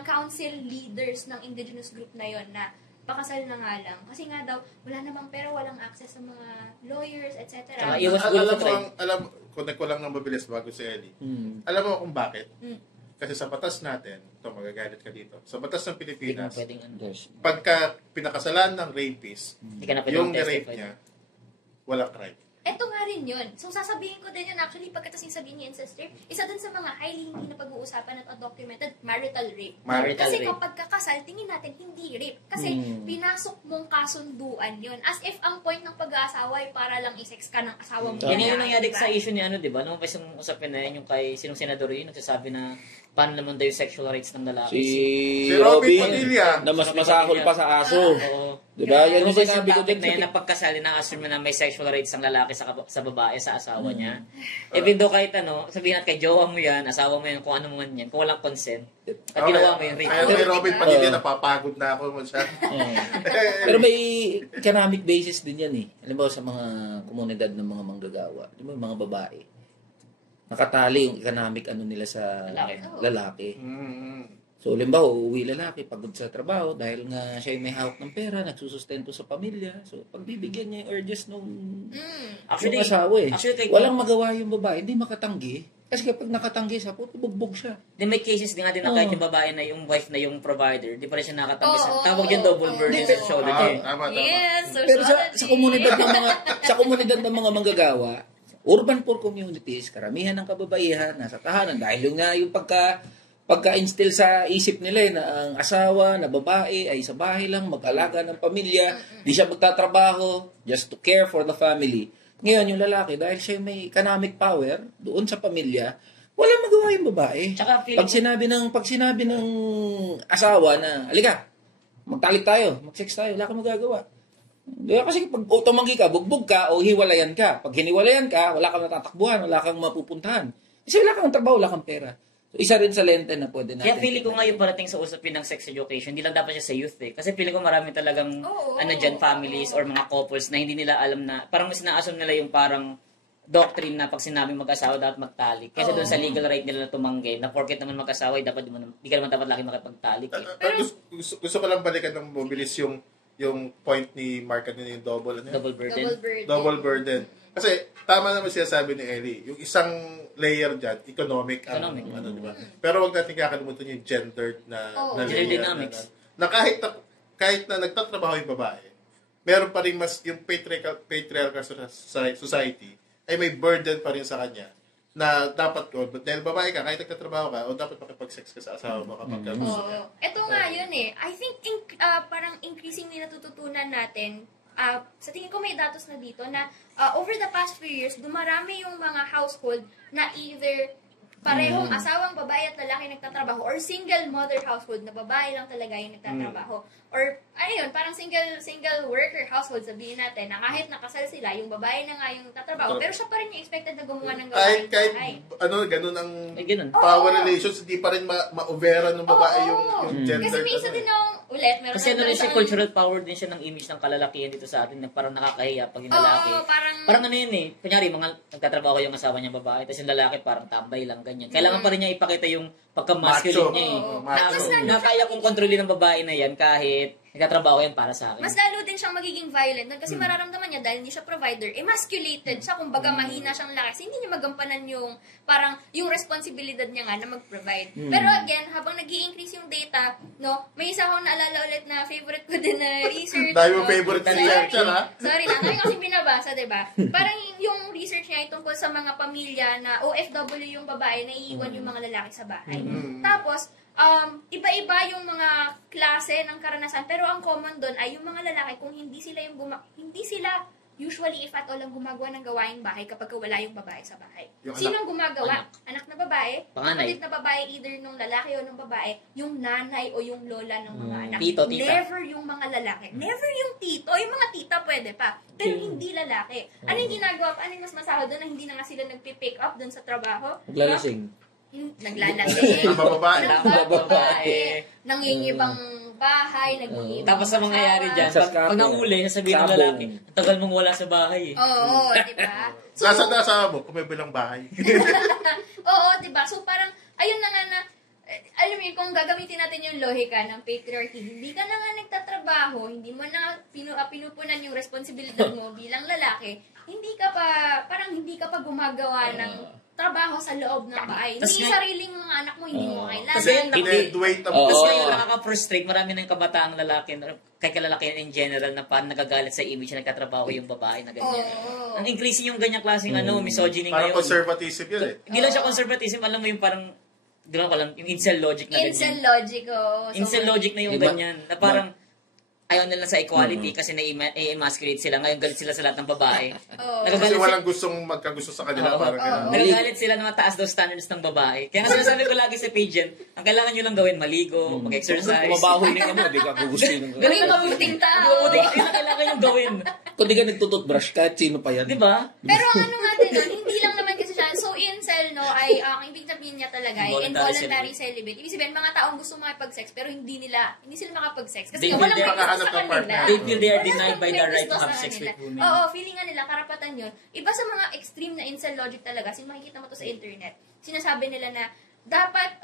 council leaders ng indigenous group na yon na pakasal na nga lang. Kasi nga daw, wala namang pera, walang access sa mga lawyers, etc. Alam, connect ko lang ng mabilis bago si Ellie. Alam mo kung bakit? Kasi sa batas natin, ito magagalit ka dito, sa batas ng Pilipinas, pagka pinakasalan ng rapist, yung ni-rape niya, walang crime. Eto nga rin yun. So, sasabihin ko din yun, actually, pagkatapos sabihin ni Ancestor, isa dun sa mga highly hindi na pag-uusapan at documented marital rape. Kasi kapag kakasal, tingin natin hindi rape. Kasi pinasok mong kasunduan yun. As if ang point ng pag-aasawa ay para lang i-sex ka ng asawa mo. Yan yung nangyari sa issue ni di ba? Nung pa yung usapin na yun, yung kay sinong senador yun, nagsasabi na paano naman daw yung sexual rights ng lalaki. Si Robin Padilla. Na mas masahol pa sa aso. Diba? Yan yung sinabi ko din. Na yun, napagkasali na assume na may sexual rights ng lalaki sa babae, sa asawa niya. Even though kahit sabihin natin kay jowa mo yan, asawa mo yan, kung ano mo man yan, kung walang consent, at ginawa mo yung rape. Kay Robin Padilla, napapagod na ako siya. Pero may economic basis din yan eh. Alam mo sa mga komunidad ng mga manggagawa, yung mga babae, nakatali yung economic nila sa lalaki. So, limbawa, uuwi lalaki, pagod sa trabaho, dahil nga siya may hawak ng pera, nagsusustento sa pamilya. So, pagbibigyan niya yung urges nung asawa eh. Walang magawa yung babae, hindi makatanggi. Kasi kapag nakatanggi siya, bugbog siya. Then may cases din nga din na kahit yung babae na yung wife na yung provider, di pa rin siya nakatanggi sa tawag yung double burden sa shoulder niya. Yes, pero sa komunidad ng mga manggagawa, urban poor communities, karamihan ng kababaihan nasa tahanan dahil yung pagka-instill sa isip nila na ang asawa na babae ay sa bahay lang, mag-alaga ng pamilya, di siya magtatrabaho, just to care for the family. Ngayon, yung lalaki, dahil siya may economic power doon sa pamilya, wala magawa yung babae. Pag sinabi ng asawa na, alika, magtalik tayo, mag-sex tayo, wala kang magagawa. Diba? Kasi pag tumanggi ka, bugbog ka, o hiwalayan ka. Pag hiniwalayan ka, wala kang natatakbuhan, wala kang mapupuntahan. Kasi wala kang trabaho, wala kang pera. So, isa rin sa lente na pwede natin. Kaya feeling ko ngayon parating sa usapin ng sex education, hindi lang dapat siya sa youth eh. Kasi feeling ko marami talagang families or mga couples na hindi nila alam na, parang mas na-assume nila yung parang doctrine na pag sinabing mag-asawa dapat magtalik. Kasi doon sa legal right nila na tumanggi, na porket naman mag-asawa, di ka naman dapat lagi makipagtalik eh. Gusto ko lang balikan ng mabilis yung point ni Mark yung double burden. Kasi tama naman siya sabi ni Ellie, yung isang layer dyan, economic. Di ba? Pero wag natin kakalimutan yung gendered na gender dynamics. Na kahit na nagtatrabaho yung babae, meron pa rin mas, yung patriarchal society, ay may burden pa rin sa kanya na dapat, dahil babae ka, kahit nagtatrabaho ka, o dapat makipag-sex ka sa asawa mo kapag ka gusto. Ito nga yun eh. I think parang increasingly natututunan natin, sa tingin ko may datos na dito na over the past few years, dumarami yung mga household na either parehong asawang babae at lalaki nagtatrabaho or single mother household na babae lang talaga yung nagtatrabaho. Or, yun, parang single worker household, sabihin natin, na kahit nakasal sila, yung babae na nga yung nagtatrabaho, pero siya pa rin yung expected na gumawa ng gawain bahay. Ganun ang ganun. power relations, hindi pa rin ma-overa ng babae yung gender. Kasi minsan din meron kasi ano rin siya, cultural power din siya ng image ng kalalakihan dito sa atin na parang nakakahiya pag yung lalaki. Parang ano yun eh. Kunyari, nagtatrabaho yung asawa niya babae, tapos yung lalaki parang tambay lang, ganyan. Kailangan pa rin niya ipakita yung pagka-masculine niya eh. Na kaya kong kontrolin ng babae na yan kahit nagtatrabaho yan para sa akin. Mas lalo din siyang magiging violent kasi mararamdaman niya dahil hindi siya provider, emasculated siya, kumbaga mahina siyang lakas, hindi niya magampanan yung parang yung responsibilidad niya nga na mag-provide. Pero again, habang nag-i-increase yung data, no, may isa akong naalala ulit na favorite ko din na research. Dahil mo favorite researcher, ha? Sorry lang, kami kasi binabasa, diba? Parang yung research niya ay tungkol sa mga pamilya na OFW yung babae na iiwan yung mga lalaki sa bahay. Tapos, iba-iba yung mga klase ng karanasan, pero ang common doon ay yung mga lalaki kung hindi sila usually if at all ang gumagawa ng gawaing bahay kapag wala yung babae sa bahay. Sinong gumagawa? Anak na babae? Panganay. Kapatid na babae, either nung lalaki o nung babae, yung nanay o yung lola ng mga anak. Tito, tita. Never yung mga lalaki. Never yung tito. Yung mga tita pwede pa. Pero hindi lalaki. Ano yung ginagawa pa? Ano yung mas masahod doon na hindi na nga sila nagpipick up doon sa trabaho? Naglalasing. Naglalasing. Babae. Nangingibang bahay, nangingibang Tapos sa mangyayari dyan, Sa pag nahuli, nasabihin ng sabong. lalaki, ang tagal mong wala sa bahay eh. Oo, di ba? Nasaan na asawa mo? Kung may bilang bahay. Oo, di ba? So parang, ayun na nga na, alam mo yun, kung gagamitin natin yung lohika ng patriarchy, hindi ka na nga nagtatrabaho, hindi mo na pinupunan yung responsibilidad mo bilang lalaki, hindi ka pa gumagawa ng trabaho sa loob ng bahay. Hindi sariling mga anak mo, hindi mo kailangan. Kasi Kasi nakaka-frustrate, marami ng kabataang lalaki, kay kalalakihan in general, na parang nagagalit sa image na nagkatrabaho yung babae na ganyan. Ang increasing yung ganyang klaseng misogyny parang ngayon. conservatism yun eh. Hindi lang siya conservatism, alam mo yung parang, di ko lang, yung incel logic na ganyan. Incel logic, oo. Incel logic na yung ganyan. Na parang, ayaw nila sa equality kasi na-emasculate sila. Ngayon galit sila sa lahat ng babae. Kasi walang gustong magkagusto sa kanila. Parang nagagalit sila na mataas daw standards ng babae. Kaya nga sinasabi ko lagi sa page yan, ang kailangan nyo lang gawin, maligo, mag-exercise. Kumabaho na yung di ka gugustuhin ng gawin. Gawin mabuting tao. Yun ang kailangan nyo gawin. Kung di ka nagtututbrush ka, sino pa yan? Di ba? Pero ang ano nga din, hindi lang naman kasi siya. So, incel, no, ay, ang ibig sabihin niya talaga ay involuntary celibate. Ibig sabihin, mga taong gusto makipag-sex, pero hindi sila makapag-sex. Kasi walang gusto sa kanila. They feel they are denied by the right to have sex with women. Oo, feeling nga nila, karapatan yun. Iba sa mga extreme na incel logic talaga, makikita mo to sa internet. Sinasabi nila na, dapat,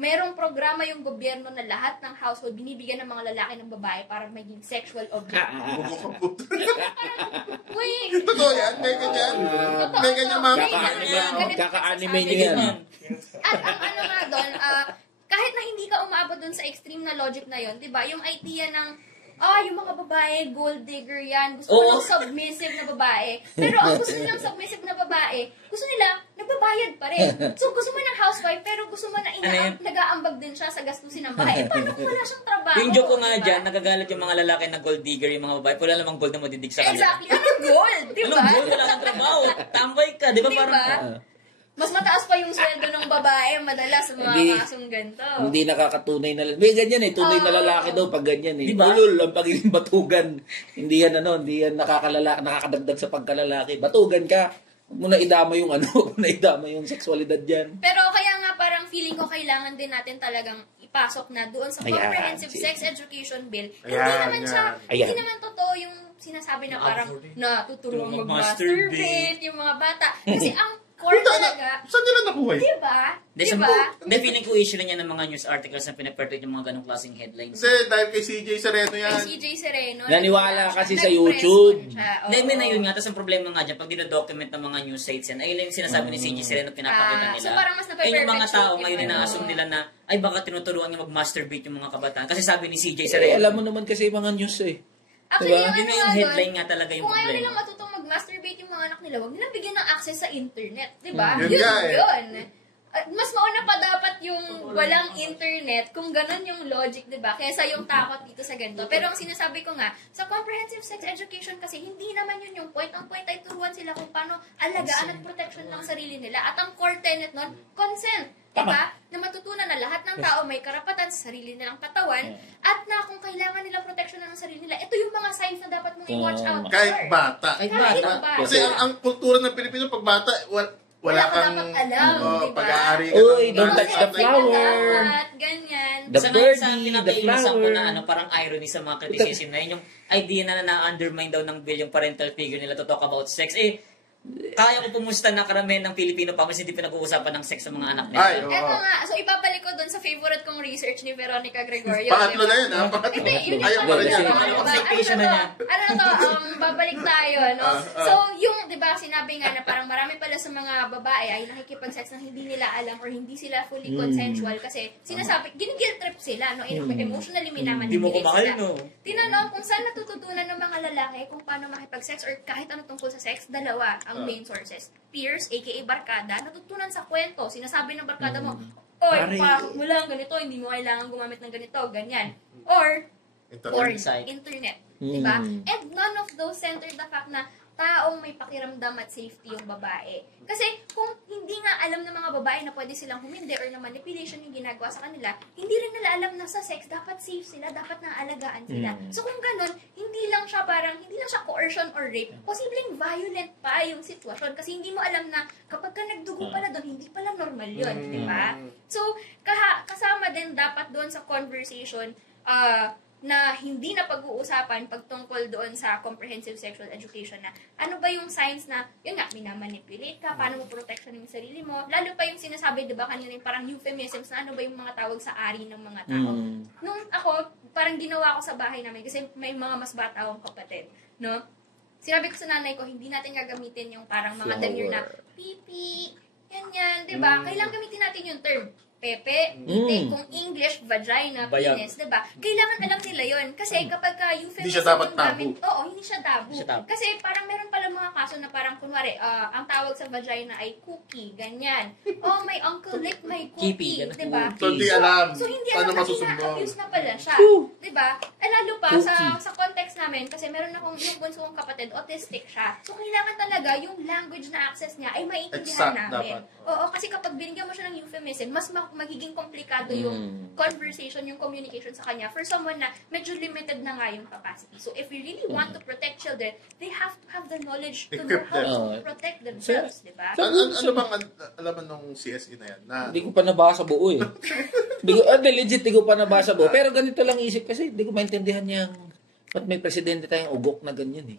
merong programa yung gobyerno na lahat ng household binibigyan ng mga lalaki ng babae para maging sexual object. Uy! totoo yan, may ganyan. May ganyan mga Kaka-anime niya yan. At ang ano nga doon, kahit na hindi ka umabot doon sa extreme na logic na yon, 'di ba? Yung idea ng yung mga babae, gold digger yan. Gusto nila submissive na babae. Pero ang gusto nilang submissive na babae, gusto nila, nagbabayad pa rin. So, gusto mo ng housewife, pero gusto mo na nag-aambag din siya sa gastusin ng bahay. Paano kung wala siyang trabaho? Yung joke ko nga dyan, nagagalit yung mga lalaki na gold digger, yung mga babae, wala namang gold na madidig sa kanila. Exactly. Anong gold? Diba? Anong gold? Wala kang trabaho. Tambay ka. Di ba parang... Mas mataas pa yung sweldo ng babae madalas sa mga kasong ganito. Hindi nakakatunay na lalaki. May ganyan eh, tunay na lalaki daw pag ganyan eh. Diba? Ulul, ang pagiging batugan. Hindi yan nakakadagdag sa pagkalalaki. Batugan ka. Huwag mo na idama yung huwag mo na idama yung sexualidad dyan. Pero kaya nga parang feeling ko kailangan din natin talagang ipasok na doon sa comprehensive sex education bill. Hindi naman totoo yung sinasabi na parang tuturuan mag-masturbate yung mga bata. Kasi ang core talaga. Saan nila nakuha yun? Diba? Hindi, feeling ko issue lang yan ng mga news articles na pinapertuit yung mga ganong klaseng headlines. Kasi dahil kay CJ Sereno yan. Kay CJ Sereno. Naniwala kasi sa YouTube. Hindi, na yun nga. Tapos ang problema nga dyan, pag dinodocument ng mga news sites yan, ay yung sinasabi ni CJ Sereno, pinapakita nila. So parang mas ay yung mga tao ngayon na-assume nila na, ay baka tinuturuan niya mag-masturbate yung mga kabataan. Kasi sabi ni CJ Sereno. Alam mo naman kasi yung mga news eh. Actually, Diba? yung Yun yung headline nga talaga yung kung ayaw problema. nilang matutong mag-masturbate yung mga anak nila, huwag nilang bigyan ng access sa internet. Diba? Yun Yun nga eh. yun. Mas mauna pa dapat yung walang internet kung ganun yung logic, di ba? Kaysa yung takot dito sa ganito. Pero ang sinasabi ko nga, sa comprehensive sex education kasi, hindi naman yun yung point. Ang point ay turuan sila kung paano alagaan at protection ng sarili nila. At ang core tenet nun, consent. Diba? Na matutunan na lahat ng tao may karapatan sa sarili nilang katawan at na kung kailangan nilang protection ng sarili nila, ito yung mga signs na dapat mong i-watch out for. Kahit bata. Kahit Kahit bata. bata. Kasi ang kultura ng Pilipino, pag bata, wala ka kang dapat alam, diba? pag-aari ka Uy, ng don't nanay, touch the tatay. flower. Dapat, ganyan. The sa birdie, the pinakaiinisan ko flower. na parang irony sa mga criticism na yun, yung idea na na-undermine daw ng bill yung parental figure nila to talk about sex. Kaya ko pumusta na karamihan ng Pilipino pa mas hindi pinag-uusapan ng sex sa mga anak nila. Ay, oo. Eto nga, so ibabalik ko dun sa favorite kong research ni Veronica Gregorio. Pangatlo na yun, ha? Pangatlo. Hindi, yun Ayaw yung pa rin Kasi- yan. Ano, citation na niya. Ano na to, babalik tayo, no? So, yung, di ba, sinabi nga na parang marami pala sa mga babae ay nakikipag-sex na hindi nila alam or hindi sila fully consensual kasi sinasabi, ginigilt trip sila, no? Emotionally Hindi mo minamanipulate ko mahal, sila. no? Tinanong kung saan natututunan ng mga lalaki kung paano makipag-sex or kahit ano tungkol sa sex, dalawa ang main sources. Peers, aka barkada, natutunan sa kwento. Sinasabi ng barkada mo, oy, Pare. pakakot mo lang ganito, hindi mo kailangan gumamit ng ganito, ganyan. Or, porn, Internet. internet. Diba? And none of those centered the fact na taong may pakiramdam at safety yung babae. Kasi kung hindi nga alam ng mga babae na pwede silang humindi or na manipulation yung ginagawa sa kanila, hindi rin nila alam na sa sex, dapat safe sila, dapat naalagaan sila. So kung ganun, hindi lang siya coercion or rape, posibleng violent pa yung sitwasyon kasi hindi mo alam na kapag ka nagdugo pala doon, hindi pala normal yun, di ba? So, kasama din dapat doon sa conversation, na hindi na pag-uusapan pagtungkol doon sa comprehensive sexual education na ano ba yung signs na, yun nga, minamanipulate ka, paano mo protection yung sarili mo, lalo pa yung sinasabi, di ba, kanina yung parang euphemisms na ano ba yung mga tawag sa ari ng mga tao. Nung ako, parang ginawa ko sa bahay namin kasi may mga mas bata akong kapatid, no? Sinabi ko sa nanay ko, hindi natin gagamitin yung parang mga demure na pipi, yan, di ba? Kailangan gamitin natin yung term pepe, kung English, vagina, Bayag. penis, diba? Kailangan alam nila yon kasi kapag ka euphemism Hindi siya dapat yung gamit, tabu. oo, hindi siya tabu. Hindi siya tabu. Kasi parang meron pala mga kaso na parang kunwari, ang tawag sa vagina ay cookie, ganyan. Oh, may uncle lip, may Kipi, cookie, ganun. diba? So, hindi alam So, hindi paano alam kasi masusumbong. na-abuse na pala siya. Diba? Eh, lalo pa, sa context namin, kasi meron akong yung bunso kong kapatid, autistic siya. So, kailangan talaga yung language na access niya ay maintindihan Exact, namin. dapat. Oo, kasi kapag binigyan mo siya ng euphemism, mas magiging komplikado yung conversation, yung communication sa kanya for someone na medyo limited na nga yung capacity. So, if we really want to protect children, they have to have the knowledge to know Equip how them. to protect themselves, di ba? Ano bang alaman nung CSE na yan? Na, Hindi ko pa nabasa buo eh. Legit, hindi ko pa nabasa buo. Pero ganito lang isip kasi, hindi ko maintindihan yung ba't may presidente tayong ugok na ganyan eh.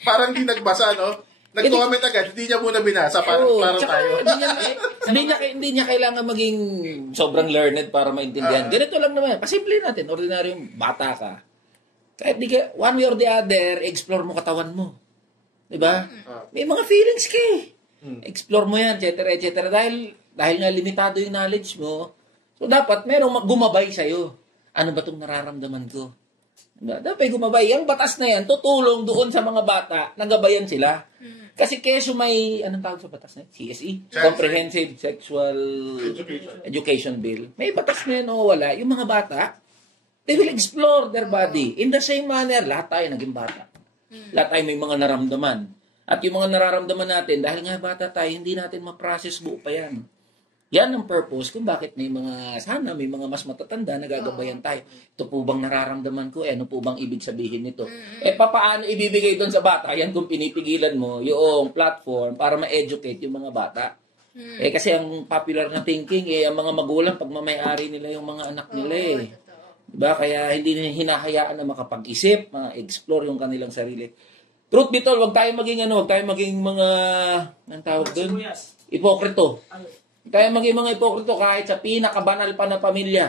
parang di nagbasa, no? Nag-comment agad, hindi niya muna binasa para tsaka, tayo. hindi niya kailangan maging sobrang learned para maintindihan. Ganito lang naman. Pasimple natin. Ordinaryong bata ka. Kahit di ka, one way or the other, explore mo katawan mo. Diba? May mga feelings ka eh. Explore mo yan, etc. etc. Dahil nga limitado yung knowledge mo, so dapat merong gumabay sa'yo. Ano ba itong nararamdaman ko? Diba? Dapat gumabay. Ang batas na yan, tutulong doon sa mga bata, nagabayan sila. Kasi keso may, anong tawag sa batas na yan? CSE? Comprehensive Sexual Education Bill. May batas na yan o wala. Yung mga bata, they will explore their body. In the same manner, lahat tayo naging bata. Lahat tayo may mga naramdaman. At yung mga nararamdaman natin, dahil nga bata tayo, hindi natin ma-process buo pa yan. Yan ang purpose kung bakit may mga mas matatanda na gagabayan tayo. Ito po bang nararamdaman ko? Ano po bang ibig sabihin nito? Paano ibibigay doon sa bata? Yan kung pinipigilan mo yung platform para ma-educate yung mga bata. Kasi ang popular na thinking, ang mga magulang, pagmamayari nila yung mga anak nila eh. Diba? Kaya hindi hinahayaan na makapag-isip, ma-explore yung kanilang sarili. Truth be told, wag tayo maging mga, anong tawag doon? Ipokrito. Tayo maging mga ipokrito kahit sa pinakabanal pa na pamilya.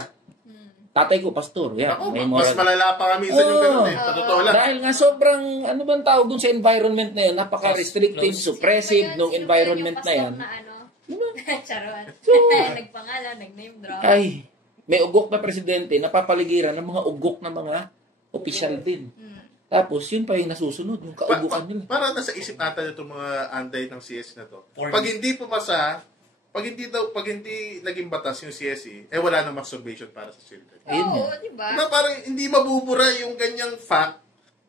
Tatay ko, pastor. Yan, Ako, may mas moral. malala pa kami sa yung ganun eh. Totoo lang. Dahil nga sobrang, ano bang tawag dun sa environment na yan? Napaka-restrictive, suppressive nung environment na yan. Charot. Nagpangalan, nag-name drop. Ay, may ugok na presidente, napapaligiran ng mga ugok na mga Official din. Tapos, yun pa yung nasusunod, yung kaubukan nila. Para nasa isip natin itong mga anday ng CS na to. For Pag hindi pumasa, pag hindi naging batas yung CSE, wala na masturbation para sa children. Ayun Oo, nga. diba? Na parang hindi mabubura yung ganyang fact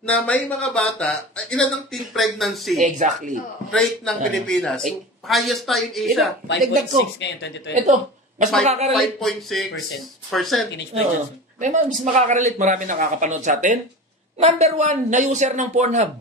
na may mga bata, ilan ang teen pregnancy Exactly. rate ng Pilipinas. Highest tayo in Asia. Dagdag ko. 5.6 ngayon, 2020. Ito, mas makakarelate. 5.6%. Teenage Oo. pregnancy. May mas makakarelate. Marami nakakapanood sa atin. Number 1 na user ng Pornhub.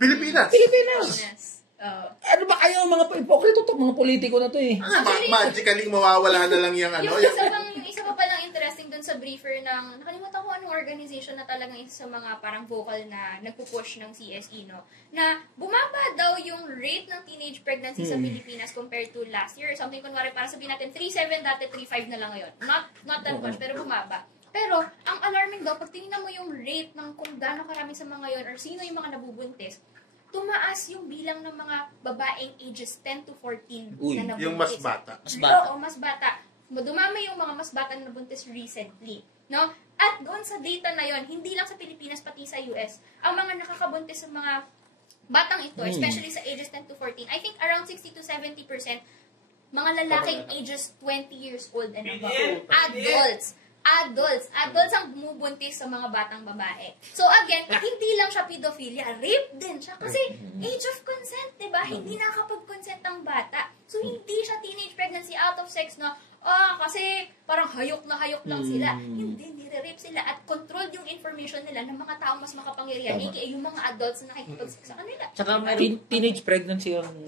Pilipinas. Pilipinas. Yes. Oo. Ano ba kayo, mga hipokrito to, mga politiko na to eh. Magically mawawala na lang yung ano. Yung isa pa palang interesting dun sa briefer ng, nakalimutan ko anong organization na talagang isa sa mga parang vocal na nagpupush ng CSE, no? Na bumaba daw yung rate ng teenage pregnancy sa Pilipinas compared to last year. Something kunwari, para sabihin natin, 3.7 dati, 3.5 na lang ngayon. Not that much, pero bumaba. Pero, ang alarming daw, pag tingnan mo yung rate ng kung gaano karami sa mga yon or sino yung mga nabubuntis, tumaas yung bilang ng mga babaeng ages 10 to 14 Uy, na nabuntis. Yung mas bata. Mas bata. Oo, mas bata. Dumami yung mga mas bata na nabuntis recently. No? At doon sa data na yon, hindi lang sa Pilipinas, pati sa US, ang mga nakakabuntis sa mga batang ito, especially sa ages 10 to 14, I think around 60 to 70% mga lalaking ages 20 years old and above. Adults ang bumubuntis sa mga batang babae. So again, hindi lang siya pedophilia, rape din siya. Kasi age of consent, diba? Hindi nakakapag-consent ang bata. So hindi siya teenage pregnancy out of sex na, kasi parang hayok lang sila. Hindi, nire-rape sila. At controlled yung information nila ng mga taong mas makapangyarihan, aka yung mga adults na nakikipag-sex sa kanila. Tsaka meron, Teenage pregnancy ang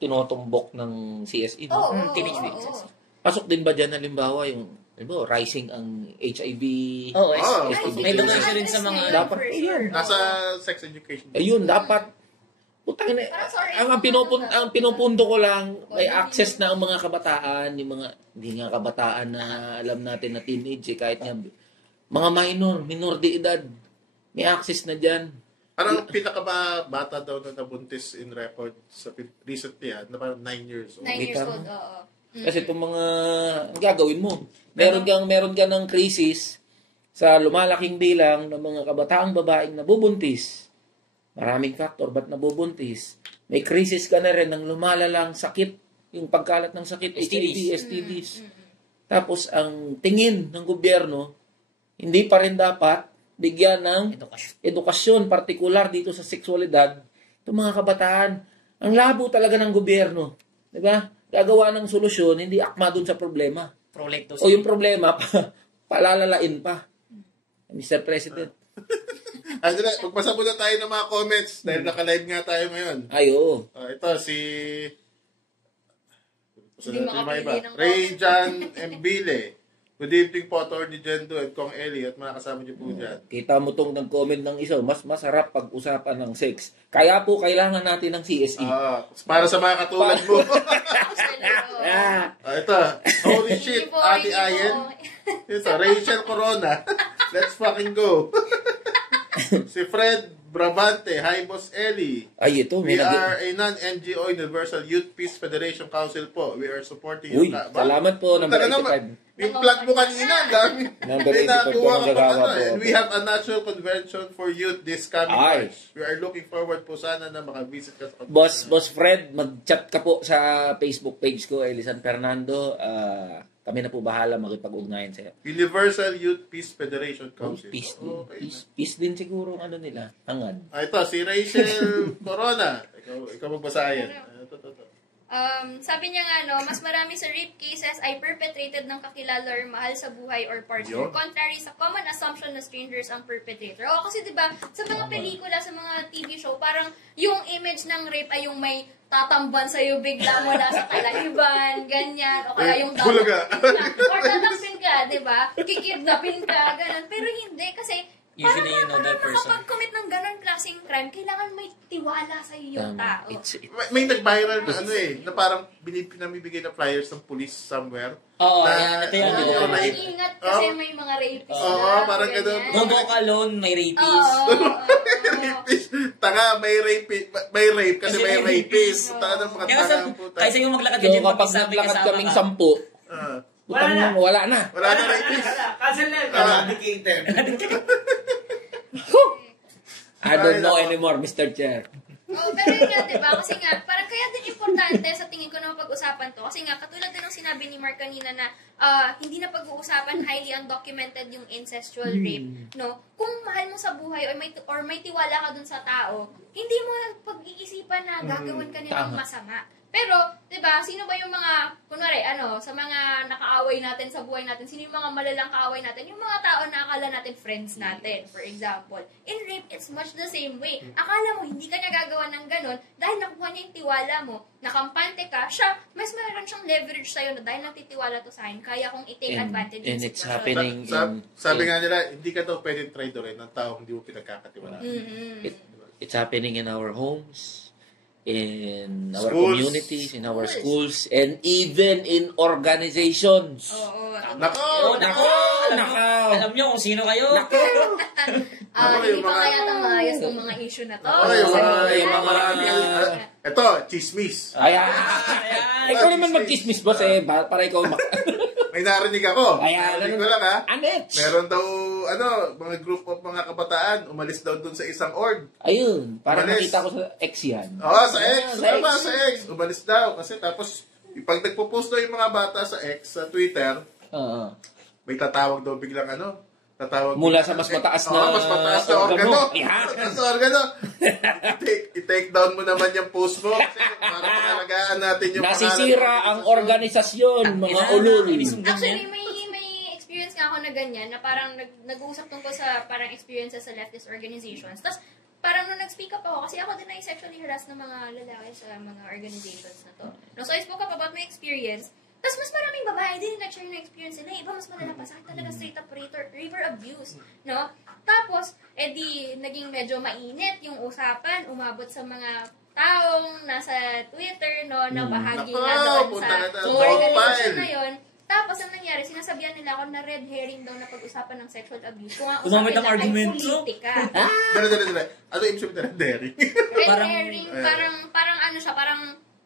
tinutumbok ng CSE. No? Oo, teenage oo, pregnancy. oo. Pasok din ba dyan, halimbawa, yung rising ang HIV? oh, STD. may donation rin sa mga, Dapat, For ayun. sure. Nasa sex education. Ayun, dapat. Putang ina, Parang sorry, ang pinupunto ko lang, may access na ang mga kabataan, yung mga, hindi nga kabataan na alam natin na teenage, kahit nga, mga minor de edad, may access na dyan. Parang pinakabata daw na nabuntis in record sa recently, na parang 9 years old. 9 years Kita old, mo. oo. Kasi itong mga, ang gagawin mo, meron ka ng krisis sa lumalaking bilang ng mga kabataang babaeng nabubuntis. Maraming factor, ba't nabubuntis? May krisis ka na rin ng lumalalang sakit, yung pagkalat ng sakit, HIV, STDs. Tapos, ang tingin ng gobyerno, hindi pa rin dapat bigyan ng edukasyon, partikular dito sa sexualidad, itong mga kabataan. Ang labo talaga ng gobyerno. Diba? Gagawa ng solusyon, hindi akma dun sa problema. O yung problema, palalalain pa. Mr. President. Andrea, magpasa muna tayo ng mga comments dahil naka-live nga tayo ngayon. Ay, oo. Ito si Hindi makapili ng Rayjan Mbile. Good evening po, Atty. Jendo at Kong Eli at mga kasama niyo po dyan. Kita mo tong nag-comment ng isa, mas masarap pag-usapan ng sex. Kaya po, kailangan natin ng CSE. Para sa mga katulad mo. Ah, Ito, holy shit, Ate Ayen. Ito, Rachel Corona. Let's fucking go. Si Fred Brabante, hi Boss Eli. ay, ito. We are a non-NGO Universal Youth Peace Federation Council po. We are supporting Uy, you. salamat po. Number 85. Yung plug mo kanina, ang dami. Number May 85 nakuha po, ka pa magagawa ano. po. And we have a national convention for youth this coming Ay. March. We are looking forward po sana na makavisit ka sa Boss Fred, mag-chat ka po sa Facebook page ko, Elisan Fernando. Kami na po bahala makipag-ugnayan sa'yo. Universal Youth Peace Federation Council. Peace din. Okay. Peace din siguro ang ano nila. Hangad. Ito, si Rachel Corona. Ikaw magbasahin. Ito. Sabi niya nga, mas marami sa rape cases ay perpetrated ng kakilala or mahal sa buhay or partner. Yun. Contrary sa common assumption na strangers ang perpetrator. Kasi diba, sa mga pelikula, sa mga TV show, parang yung image ng rape ay yung may tatamban sa'yo bigla mula sa kalahiban, ganyan, o kaya yung Bulaga. or tatampin ka, diba? Kikidnapin ka, ganun. Pero hindi, kasi Usually, you know para the person. makapag-commit ng ganun klaseng crime, kailangan may tiwala sa'yo yung Tama. tao. May nag-viral na na parang pinamibigay na flyers ng police somewhere. Oo, Na- ito yan. Oo, Di ba? right. Ingat kasi may mga rapist. Oo, parang ganun. Don't walk alone, may rapist. Rapist. Tanga, may rape kasi may rapist. Tanga ng mga Kaya tanga puta. kaysa yung maglakad ka So, dyan, kapag magsabi naglakad kasama kaming ka. 10, wala na. Wala na rapist. Cancel na yun. Eradicated. I don't know anymore, Mr. Chair. Oh, pero yun nga, diba? Kasi nga, parang kaya din importante sa tingin ko na mapag-usapan to. Kasi nga, katulad din ng sinabi ni Mark kanina na hindi na pag-uusapan, highly undocumented yung incestual rape. No? Kung mahal mo sa buhay or may tiwala ka dun sa tao, hindi mo pag-iisipan na gagawin ka nilang masama. Pero, di ba, sino ba yung mga, kunwari, sa mga nakaaway natin sa buhay natin, sino yung mga malalang kaaway natin? Yung mga tao na akala natin friends natin, for example. In rape, it's much the same way. Akala mo, hindi ka nagagawa ng ganon, dahil nakuha niya yung tiwala mo, nakampante ka, siya, mas meron siyang leverage sa'yo na dahil nagtitiwala to sa akin, kaya kong i-take advantage and ng it's sitwasyon. happening Sabi nga nila, hindi ka daw pwedeng traitor ng taong hindi mo pinagkakatiwalaan. It's happening in our homes, in our Schools. communities, in our schools, and even in organizations. Oo. Nako! Alam nyo kung sino kayo. Hindi pa kaya tamayas ng mga issue na to. Ito, chismis. Ayan. Ikaw naman mag-chismis, boss, para ikaw May narinig ako. Ayan. Narinig ko lang, ha? Anets. Meron daw, mga group of mga kabataan, umalis daw dun sa isang org. Ayun. Para Umalis. nakita ko sa X yan. Oo, sa X. Sa Tama, X. sa X. Umalis daw. Kasi tapos, pag nagpo-post daw yung mga bata sa X, sa Twitter, Oo. may tatawag daw biglang tatawag Mula sa mas mataas na mas mataas na organo. Ayan. Mas mataas na organo. I-take down mo naman yung post mo kasi para pangalagaan natin yung Nasisira ang organisasyon, mga ulol. Actually, may experience nga ako na ganyan, na parang nag-uusap tungkol sa parang experiences sa leftist organizations. Tapos, parang nung nag-speak up ako, kasi ako din ay sexually harassed ng mga lalaki sa mga organizations na to. No, so, I spoke up about my experience. Tapos, mas maraming babae din nag-share na experience nila. Iba, mas malala pa sa akin talaga straight up river abuse. No? Tapos, naging medyo mainit yung usapan. Umabot sa mga taong nasa Twitter, no, na bahagi Nako, na doon punta sa na tayo. mga organization Profile. na yun. Tapos, ang nangyari, sinasabihan nila ako na red herring daw na pag-usapan ng sexual abuse. Kung ang Gumamit usapan ng lang ay argumento. politika. Dali. Ano yung ibig sabihin ng Derry? Red Parang- herring, parang ano siya,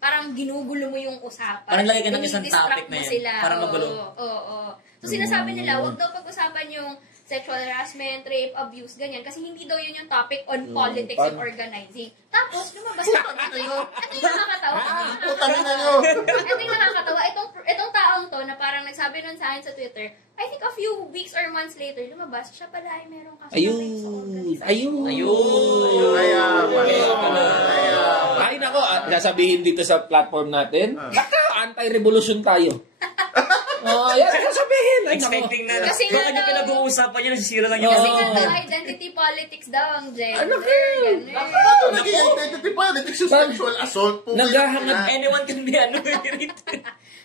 parang ginugulo mo yung usapan. Parang lagay ka ng isang Dinidistract topic na mo yan. sila. Parang magulo. Oo. So, sinasabi nila, wag daw pag-usapan yung sexual harassment, rape, abuse, ganyan. Kasi hindi daw yun yung topic on politics and organizing. Tapos, lumabas na ito yung nakakatawa. Putang ina nyo! Ito yung nakakatawa. Itong taong to na parang nagsabi nun sa akin sa Twitter, I think a few weeks or months later, lumabas, siya pala ay merong kaso ng rape sa organization. Kaya pala. Ay, nako, sasabihin dito sa platform natin, anti-revolution tayo. Yan, sasabihin. Ay, nako. Expecting na. Kasi nga Bakit yung daw- pinag-uusapan niya, nasisira lang yung Kasi Oo. nga daw, identity politics daw ang gender. Ano ka? Ganun. Ito naging identity politics yung sexual assault po. Naghahangad- Anyone can be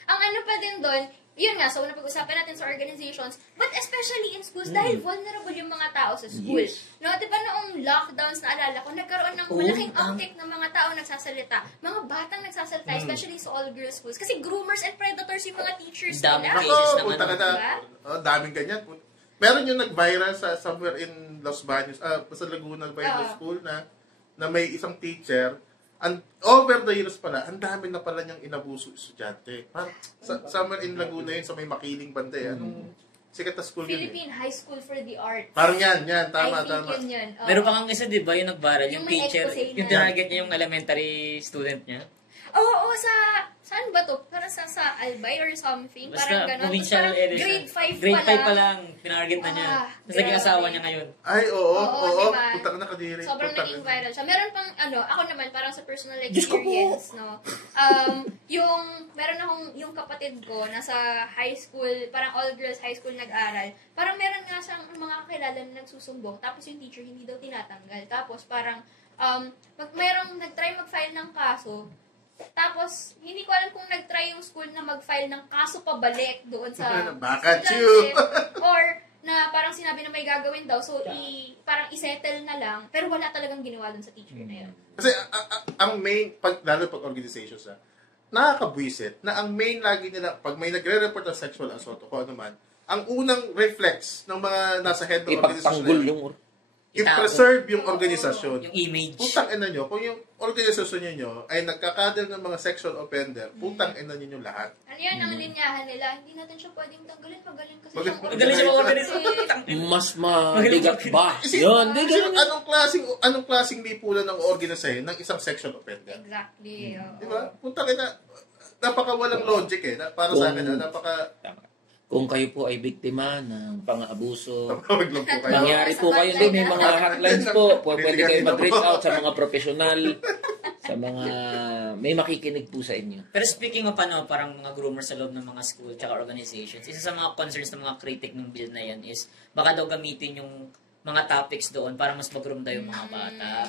Ang ano pa din doon, yun nga, so napag-usapan natin sa organizations, but especially in schools, dahil vulnerable yung mga tao sa school. Yes. No, di ba noong lockdowns na alala ko, nagkaroon ng malaking uptick ng mga tao nagsasalita. Mga batang nagsasalita, especially sa all-girls schools. Kasi groomers and predators yung mga teachers Dami nila. cases ng Punta ka na. Diba? Daming ganyan. Meron yung nag-viral sa somewhere in Los Baños, sa Laguna by the school na may isang teacher, and over the years pala, ang dami na pala niyang inabuso estudyante. Parang somewhere in Laguna yun, sa may Makiling banda. Anong sikat na school yun? Philippine High School for the Arts. Parang yan. Tama. I think yun. Oo. Meron pa kang isa, di ba, yung nag-viral, yung Yung may teacher, expose yung na. tinarget niya yung elementary student niya. Oo, saan ba to? Para sa Albay or something? Basta Parang gano'n. provincial Parang area. grade 5 Grade 5 pa lang, tinarget na niya. Tapos naging grabe. asawa niya ngayon. Ay, oo. diba? Punta ka na kadiri. Sobrang Punta naging ka. viral siya. Meron pang, ako naman, parang sa personal Diyos ko po. experience, no? Meron akong, yung kapatid ko, nasa high school, parang all-girls high school nag-aral. Parang meron nga siyang mga kakilala na nagsusumbong, tapos yung teacher hindi daw tinatanggal. Tapos parang, merong nag-try mag-file ng kaso, tapos, hindi ko alam kung nag-try yung school na mag-file ng kaso pabalik doon sa Baka estudyante. chew. Or, na parang sinabi na may gagawin daw, so parang isettle na lang, pero wala talagang ginawa doon sa teacher na yun. Kasi ang main, lalo pag organizations nakakabwisit na ang main lagi nila, pag may nagre-report ng sexual assault o kung ano man, ang unang reflex ng mga nasa head ng organization Ipagtanggol na yun, yung i-preserve yung organisasyon. Yung image. Putang ina nyo, kung yung organisasyon nyo ay nagkakadal ng mga sexual offender, putang ina nyo lahat. Ano yan ang linyahan nila? Hindi natin siya pwedeng tanggalin. Magaling kasi Magaling- siyang Magaling siya mag-organize. Mas mabigat ba? Yun, di Kasi ganun. anong klaseng lipunan ng organisahin ng isang sexual offender? Exactly. oo. Di ba? Putang ina, napaka walang logic para sa akin. Napaka Kung kayo po ay biktima ng pang-abuso, tawag lang po kayo. nangyari po kayo doon, may mga hotlines po, pwede kayo mag-reach out sa mga profesional, sa mga, may makikinig po sa inyo. Pero speaking of parang mga groomers sa loob ng mga school tsaka organizations, isa sa mga concerns ng mga critic ng bill na yan is baka daw gamitin yung mga topics doon para mas mag-groom daw yung mga bata.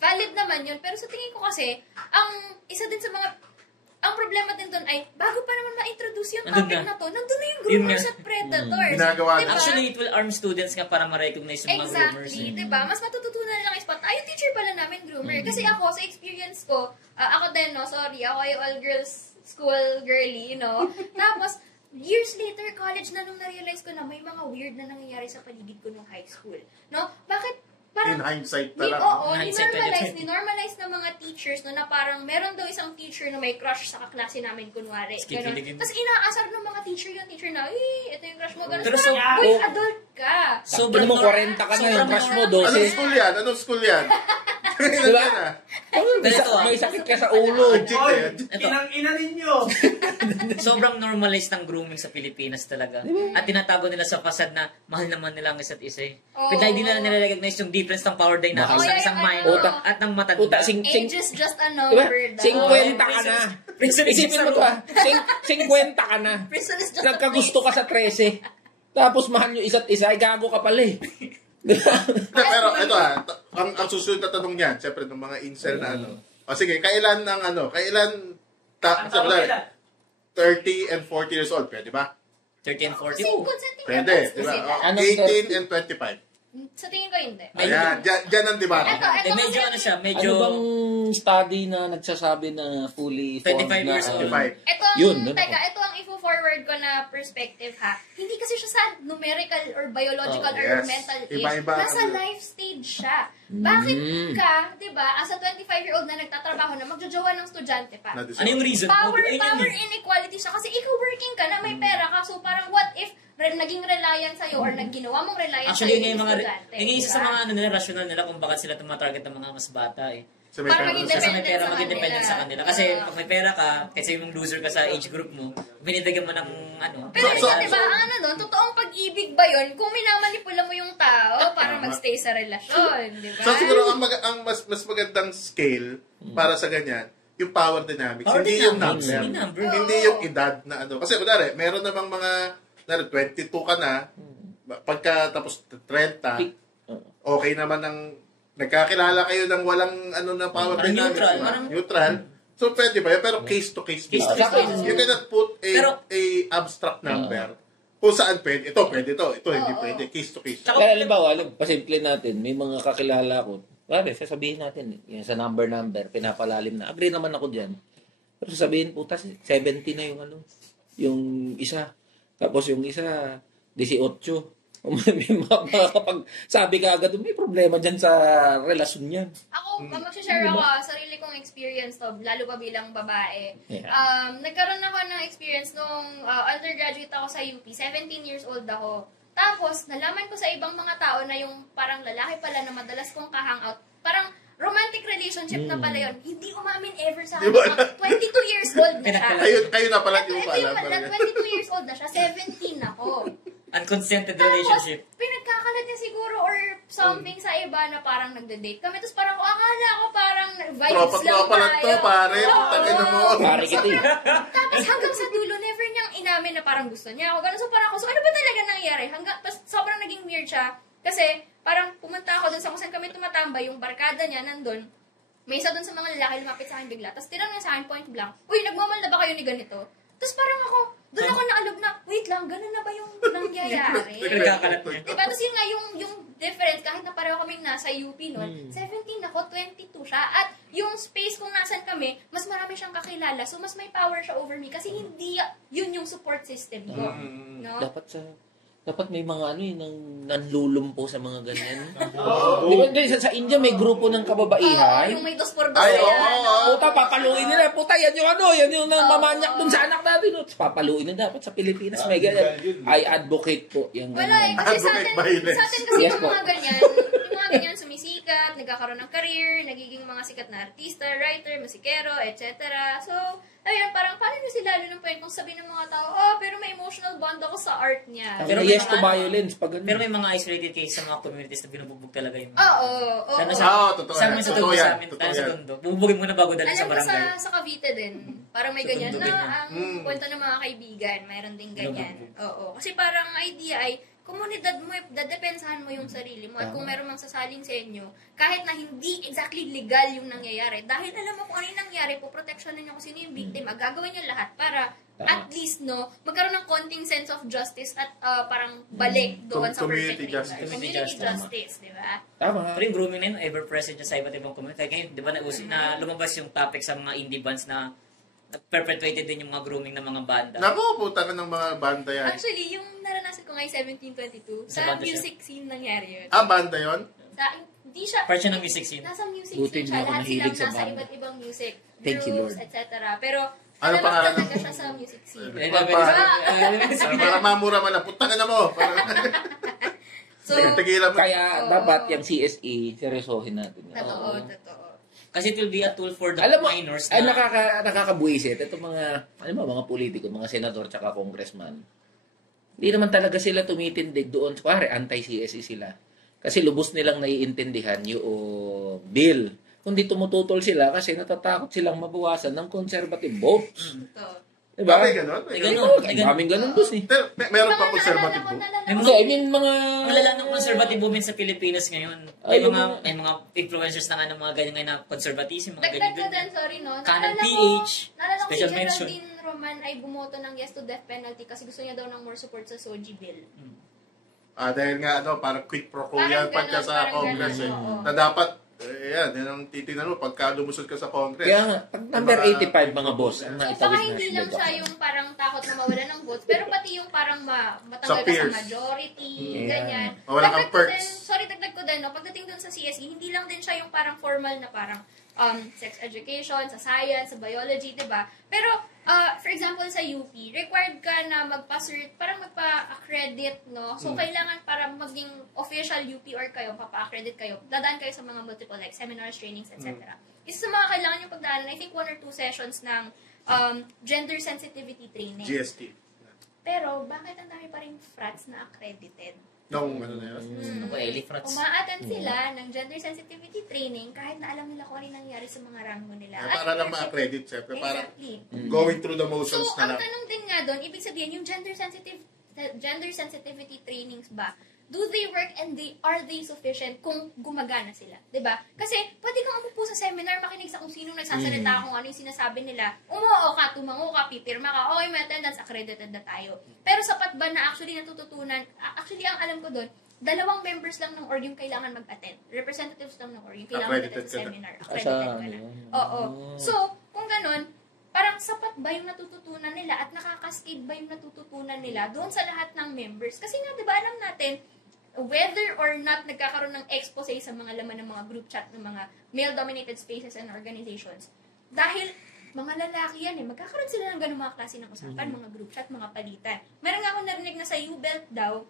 Valid naman yun. Pero sa tingin ko kasi, ang isa din sa mga ang problema din doon ay, bago pa naman ma-introduce yung topic na to, nandun na yung groomers at predators. Ginagawa Diba? Actually, it will arm students nga para ma-recognize yung mga groomers. Exactly, diba? Mas matututunan nilang spot, yung teacher pala namin groomer. Kasi ako, sa experience ko, ako din, no, sorry, ako ay all-girls school girly, Tapos, years later, college na nung na-realize ko na may mga weird na nangyayari sa paligid ko nung high school. No? Bakit? In hindsight na lang. Ni-normalize ng mga teachers na parang meron daw isang teacher na may crush sa kaklase namin, kunwari. Tapos inaasar ng mga teacher yung teacher na, ito yung crush mo. Ganun. Pero Uy, adult ka. Sobrang mo 40 ka na, yung crush mo 12. Anong school yan? Diba? May sakit ka sa ulo. Inang-ina ninyo! Sobrang normalized ng grooming sa Pilipinas talaga. At tinatago nila sa fasad na mahal naman nila ang isa't isa. Pero hindi nila nire-recognize yung difference ng power dynamics ng isang minor at ng matanda. Age is just a Diba? number. 50 ka na. Isipin mo to 50 ka na. Prison is just a Nagkagusto ka sa 13. Tapos mahal nyo isa't isa, ay gago ka pala eh. Pero ito ang susunod na tanong niyan, siyempre ng mga incel na sige, kailan 30 and 40 years old, pwede ba? 30 and 40. Pwede, di ba? 18 and 25. Sa tingin ko hindi. Ayan, dyan ang debate. Ito Medyo kasi, siya, Ano medyo bang study na nagsasabi na fully 25 formed na? years old. 25. Ito ang ifo-forward ko na perspective ha. Hindi kasi siya sa numerical or biological or Yes. mental age. Iba-iba. Nasa life stage siya. Bakit ka, di ba, as a 25-year-old na nagtatrabaho na magjojowa ng estudyante pa? ano yung reason? Power Ayun yun eh. inequality siya. Kasi ikaw working ka na may pera ka. So parang what if naging reliant sa'yo or nagginawa mong reliant Actually, sa'yo yun yung mga estudyante? yun yung isa sa mga nila, rational nila kung bakit sila tumatarget ng mga mas bata eh. Para maging Kasi may Dependent pera, sa maging dependent kanila. sa kanila. Kasi pag may pera ka, kasi yung loser ka sa age group mo, binidagyan mo ng Pero ito, di ba, ang doon, totoong pag-ibig ba yun kung minamanipula mo yung tao para magstay sa relasyon, di ba? So siguro ang mas magandang scale para sa ganyan, yung power dynamics, hindi yung number. Hindi yung edad na Kasi kunwari, meron namang mga 22 ka na, pagka tapos 30, okay naman ang nagkakilala kayo ng walang na power dynamics. Neutral. So pwede ba yun? Pero case to case. Case to case. You cannot put a abstract number. Kung saan pwede. Ito pwede ito hindi pwede. Case to case. Kaya halimbawa, pasimple natin, may mga kakilala ko, sasabihin natin, yung sa number, pinapalalim na. Agree naman ako dyan. Pero sasabihin, puta, 70 na yung isa. Tapos yung isa, 18. May kapag sabi ka agad, may problema dyan sa relasyon niyan. Ako, mag-share ako sarili kong experience to, lalo pa bilang babae. Yeah. Nagkaroon ako ng experience nung undergraduate ako sa UP, 17 years old ako. Tapos, nalaman ko sa ibang mga tao na yung parang lalaki pala na madalas kong ka-hangout, parang romantic relationship na pala yun. Hindi umamin ever sa akin. 22 years old na siya. Kayo na pala yung Ito yung pala, 22 years old na siya, 17 ako. Unconsented Tapos, relationship. pinagkakalat niya siguro or something sa iba na parang nagde-date kami. Tapos parang, akala ko parang vibes lang Tropa lang to, pare. Tangina mo. Pare kita eh. Tapos hanggang sa dulo, never niyang inamin na parang gusto niya ako. Ganun. So parang ako, so ano ba talaga nangyari? Tapos sobrang naging weird siya. Kasi parang pumunta ako dun sa kung saan kami tumatambay, yung barkada niya nandun. May isa dun sa mga lalaki lumapit sa akin bigla. Tapos tinanong niya sa akin point blank, uy, nagmamahal na ba kayo ni ganito? Tapos parang ako, doon ako naalog na, wait lang, ganun na ba yung nangyayari? Pinagkakalat niya. Diba? Tapos yun nga, yung difference, kahit na pareho kaming nasa UP noon, 17 ako, 22 siya. At yung space kung nasan kami, mas marami siyang kakilala. So, mas may power siya over me. Kasi hindi yun yung support system ko. No? Dapat sa Dapat may mga nanlulumpo sa mga ganyan. Di ba sa India may grupo ng kababaihan? Yung may 2x2 Ay, oo, yan. oo. Puta, papaluin nila. Puta, yan yung mamanyak dun sa anak natin. Papaluin na dapat sa Pilipinas. May ganyan. I advocate po. Yung Wala kasi sa Advocate atin violence. kasi Yes, yung po. mga ganyan sumisikat, nagkakaroon ng career, nagiging mga sikat na artista, writer, musikero, etc. So, ayun, parang paano na sila lalo ng point kung sabihin ng mga tao, pero may emotional bond ako sa art niya. Pero Pero yes to violence. Pag ganun. Pero may mga isolated cases sa mga communities na binubugbog talaga yung mga... Oo. Lalo totoo sa yan. amin sa Totoo Tondo, yan. sa amin, Totoo tayo sa yan. Tondo. Bubugin mo na bago dali sa Alam ko barangay. sa Cavite din. Parang may Sa ganyan Tondo na din, ang kwento ng mga kaibigan. Mayroon din ganyan. Oo. Kasi parang ang idea ay komunidad mo, dadepensahan mo yung sarili mo. At kung meron mang sasaling sa inyo, kahit na hindi exactly legal yung nangyayari, dahil alam mo kung ano yung nangyari, poproteksyonan niyo kung sino yung victim, gagawin niya lahat para at least, magkaroon ng konting sense of justice at parang balik doon sa Community perpetrator. justice. Community justice, di ba? Tama. Pero yung grooming na yun, ever-present niya sa iba't ibang community. Kaya, di ba, na lumabas yung topic sa mga indie bands na perpetuated din yung mga grooming ng mga banda. Naku, puta ka ng mga banda yan. Actually, yung naranasan ko nga yung 1722, Sa sa banda music scene nangyari yun. Banda yun? Hindi siya, Part siya ng music scene. nasa music Buti scene siya, hindi ako lahat silang nahilig sa nasa banda. iba't ibang music, Thank you, groups, Lord. etc. Pero, Ano alam pangalan? talaga siya sa music scene. Eh, Para mamura man lang. Puta ka na mo. So, Tigilan mo. Kaya dapat yung CSE, seryosohin natin. totoo. Kasi it will be a tool for the Alam mo, minors ay na... nakakabuisit. Ito mga politiko, mga senador, tsaka congressman. Hindi naman talaga sila tumitindig doon. Pare, anti-CSE sila. Kasi lubos nilang naiintindihan yung bill. Kundi tumututol sila kasi natatakot silang mabawasan ng conservative votes. Diba? May ganon? May May ganon. ganon? Ang daming ganun boss eh. Pero meron pa conservative po. Hindi, I mean mga... Malala ng conservative movement sa Pilipinas ngayon. Ay, May mga influencers na nga ng mga ganyan ngayon na conservatism, mga Dagdag ko din, ganyan. sorry no. Canon Naalala ko PH, si special mention. Geraldine Roman ay bumoto ng yes to death penalty kasi gusto niya daw ng more support sa Soji bill. Dahil nga, parang quid pro quo Parang yan pagka ganon, sa parang Congress ganon, eh. oo. Na dapat, yan ang titignan mo, pagka lumusod ka sa Congress. Kaya nga, pag number 85 mga boss, ang So, baka naitawid na. hindi lang siya yung parang takot na mawala ng votes, pero pati yung parang matanggal ka sa peers. majority, Yeah. ganyan. Mawala kang Dagdag ko perks. din, dagdag ko din, no, pagdating dun sa CSE, hindi lang din siya yung parang formal na parang sex education, sa science, sa biology, di ba? Pero, for example, sa UP, required ka na magpa-cert, parang magpa-accredit, no? So, kailangan para maging official UP or kayo, papa-accredit kayo, dadaan kayo sa mga multiple, like seminars, trainings, etc. Isa sa mga kailangan yung pagdaanan, I think 1 or 2 sessions ng gender sensitivity training. GST. Pero, bakit ang dami pa rin frats na accredited? Nung ano na yun. Ano ba, Elifrats? Uma-attend sila ng gender sensitivity training kahit na alam nila kung ano yung nangyari sa mga rango nila. Para lang ma-accredit, syempre. Para Exactly. going through the So, motions na ang lang. tanong din nga doon, ibig sabihin, yung gender sensitivity trainings ba, do they work and are they sufficient kung gumagana sila? 'Di ba? Kasi pwede kang umupo sa seminar, makinig sa kung sino nagsasalita, kung ano yung sinasabi nila. Umuo ka, tumango ka, pipirma ka, okay, may attendance, accredited na tayo. Pero sapat ba na actually natututunan? Actually, ang alam ko doon, 2 members lang ng org yung kailangan mag-attend. Representatives lang ng org yung kailangan Accredited mag-attend sa ka na. seminar. Accredited ka na. Oo. So, kung ganun, parang sapat ba yung natututunan nila at nakakascade ba yung natututunan nila doon sa lahat ng members? Kasi nga, di ba, alam natin, whether or not nagkakaroon ng expose sa mga laman ng mga group chat ng mga male-dominated spaces and organizations, dahil mga lalaki yan magkakaroon sila ng ganung mga klase ng usapan, mga group chat, mga palitan. Meron nga akong narinig na sa U-Belt daw,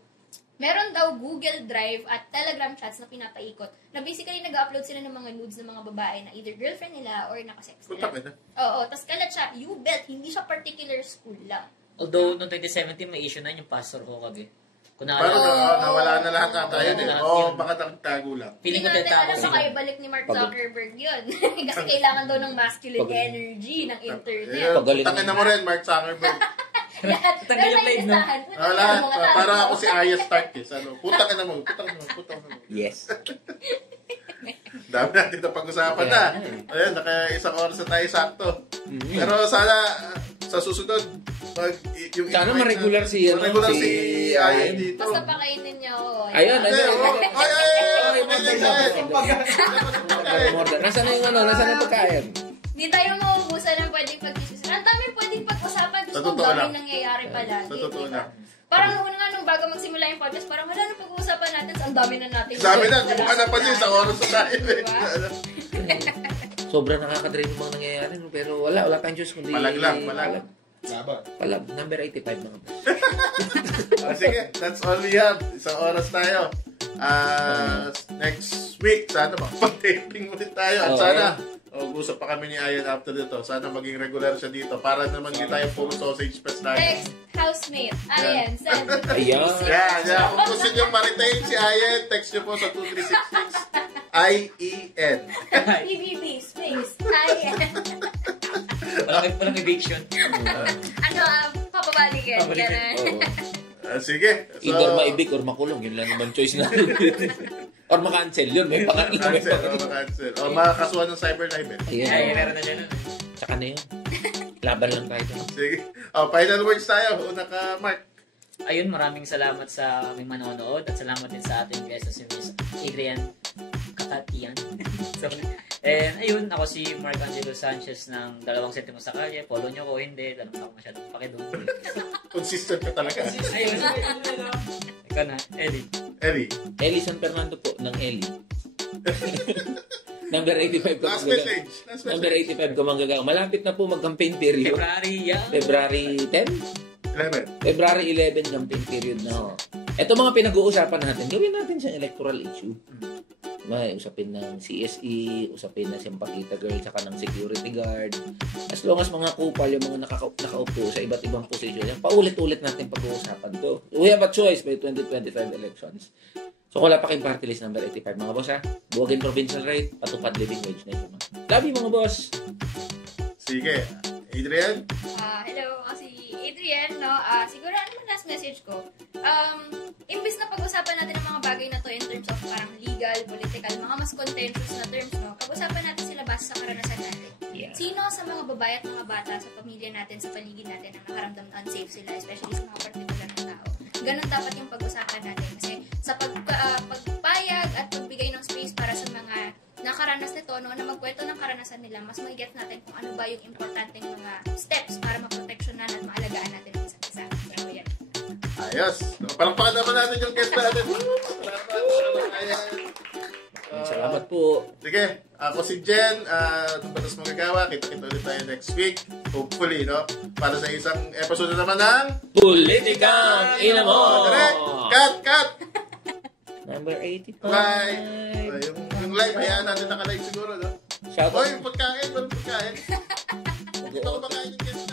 meron daw Google Drive at Telegram chats na pinapaikot na basically nag-upload sila ng mga nudes ng mga babae na either girlfriend nila or nakasex nila. Putak na. Oo, tas kalat siya, U-Belt, hindi siya particular school lang. Although, noong 2017, may issue na yung pastor ko kagi. Kung Parang naalala, nawala na lahat ata yun. Nawala lahat Oo, yun. baka nagtago lang. feeling ko Hindi natin tatago alam sila. baka ibalik ni Mark Zuckerberg yun. Kasi kailangan daw ng masculine energy ng internet. Eh, Pagaling. Tangin na mo rin, Mark Zuckerberg. Lahat. Tanggal yung live, no? Wala, para ako si Aya Stark eh. Puta ka na mo, puta ka na mo, puta ka na mo. Yes. Dami natin na pag-usapan na. Ayan, naka-isang oras na tayo sakto. Pero sana, sa susunod, yung Sana invite ma-regular na- si, ano, ma-regular si si Aya Ayan. dito. Basta pakainin niya ako. Ayun, Ay, Nasaan na yung ano? Nasaan na yung pagkain? Hindi tayo mauubusan ng pwedeng pag-discuss. Ang dami pwedeng pag-usapan. Gusto Sa ko totoo lang. nangyayari pala. Sa totoo lang. Parang noon nga nung bago magsimula yung podcast, parang wala na pag-uusapan natin. Ang dami na natin. Sabi na, di mo ka napansin sa oras na tayo. Diba? Sobrang nakaka-drain yung mga nangyayari, no? Pero wala tayong Diyos kundi... Palag. Palag. Number 85 mga boss. Sige, that's all we have. Isang oras tayo. Next week, sana makapag-taping ulit tayo. At sana, mag-usap pa kami ni Ayan after dito. Sana maging regular siya dito. Para naman hindi tayo puro sausage fest tayo. Next housemate, Ayan, send. Ayan. Yeah. Kung gusto nyo ma-retain si Ayan, text nyo po sa 2366 IEN. PBB, space, Ayan. Walang eviction. Papabalikin. Ganun. Sige. So, Either maibig or makulong. Yun lang naman choice na. Or makancel. Yun, may pangatlo. cancel. O makakasuhan ng cyber libel. Ayan. Ay, meron na dyan. Tsaka na yun. Laban lang tayo. Sige. Final words tayo. Una ka, Mark. Ayun, maraming salamat sa aming manonood at salamat din sa ating guest na si Miss Adrian Katatian. And ayun, ako si Mark Angelo Sanchez ng 2 Sentimo sa Kalye. Follow nyo ko, hindi. Tanong ako masyadong pakidong. Consistent ka talaga. Ayun. Ikaw na, Eddie. Eli San Fernando po ng Eli. Number 85 ko. Last message. Number 85 ko manggagawa. Malapit na po mag-campaign period. February 10? 11. February 11 campaign period na ho. Ito mga pinag-uusapan natin. Gawin natin siyang electoral issue. May usapin ng CSE, usapin na siyang Pakita Girl, saka ng security guard. As long as mga kupal, yung mga nakaupo sa iba't ibang posisyon, paulit-ulit natin pag-uusapan to. We have a choice by 2025 elections. So kung wala pa kayong party list number 85, mga boss ha, buwagin provincial rate, patupad living wage na ito. Love you mga boss! Sige. Adrian? Hello, si Adrian, no? Siguro, ano man last message ko? Imbis na pag-usapan natin ang mga bagay na to in terms of parang legal, political, mga mas contentious na terms, no? Pag-usapan natin sila base sa karanasan natin. Yeah. Sino sa mga babae at mga bata sa pamilya natin, sa paligid natin, ang nakaramdam na unsafe sila, especially sa mga particular na tao. Ganun dapat yung pag-usapan natin. Kasi sa pagpayag at pagbigay ng space para sa mga nakaranas nito, no, na magkwento ng karanasan nila, mas mag-get natin kung ano ba yung importanteng mga steps para maproteksyonan at maalagaan natin ang isa't isa. So, yan. Ayos. Palakpakan naman natin yung guest natin. Salamat po. Sige. Ako si Jen. Batas Magagawa. Kita-kita ulit tayo next week. Hopefully, no? Para sa isang episode na naman ng Politikang Inamon! Cut! Number 85. Bye! Yung live, hayaan natin naka-live siguro, no? Shout out. Hoy, pagkain. Walang pagkain. Dito ko pagkain yung guest.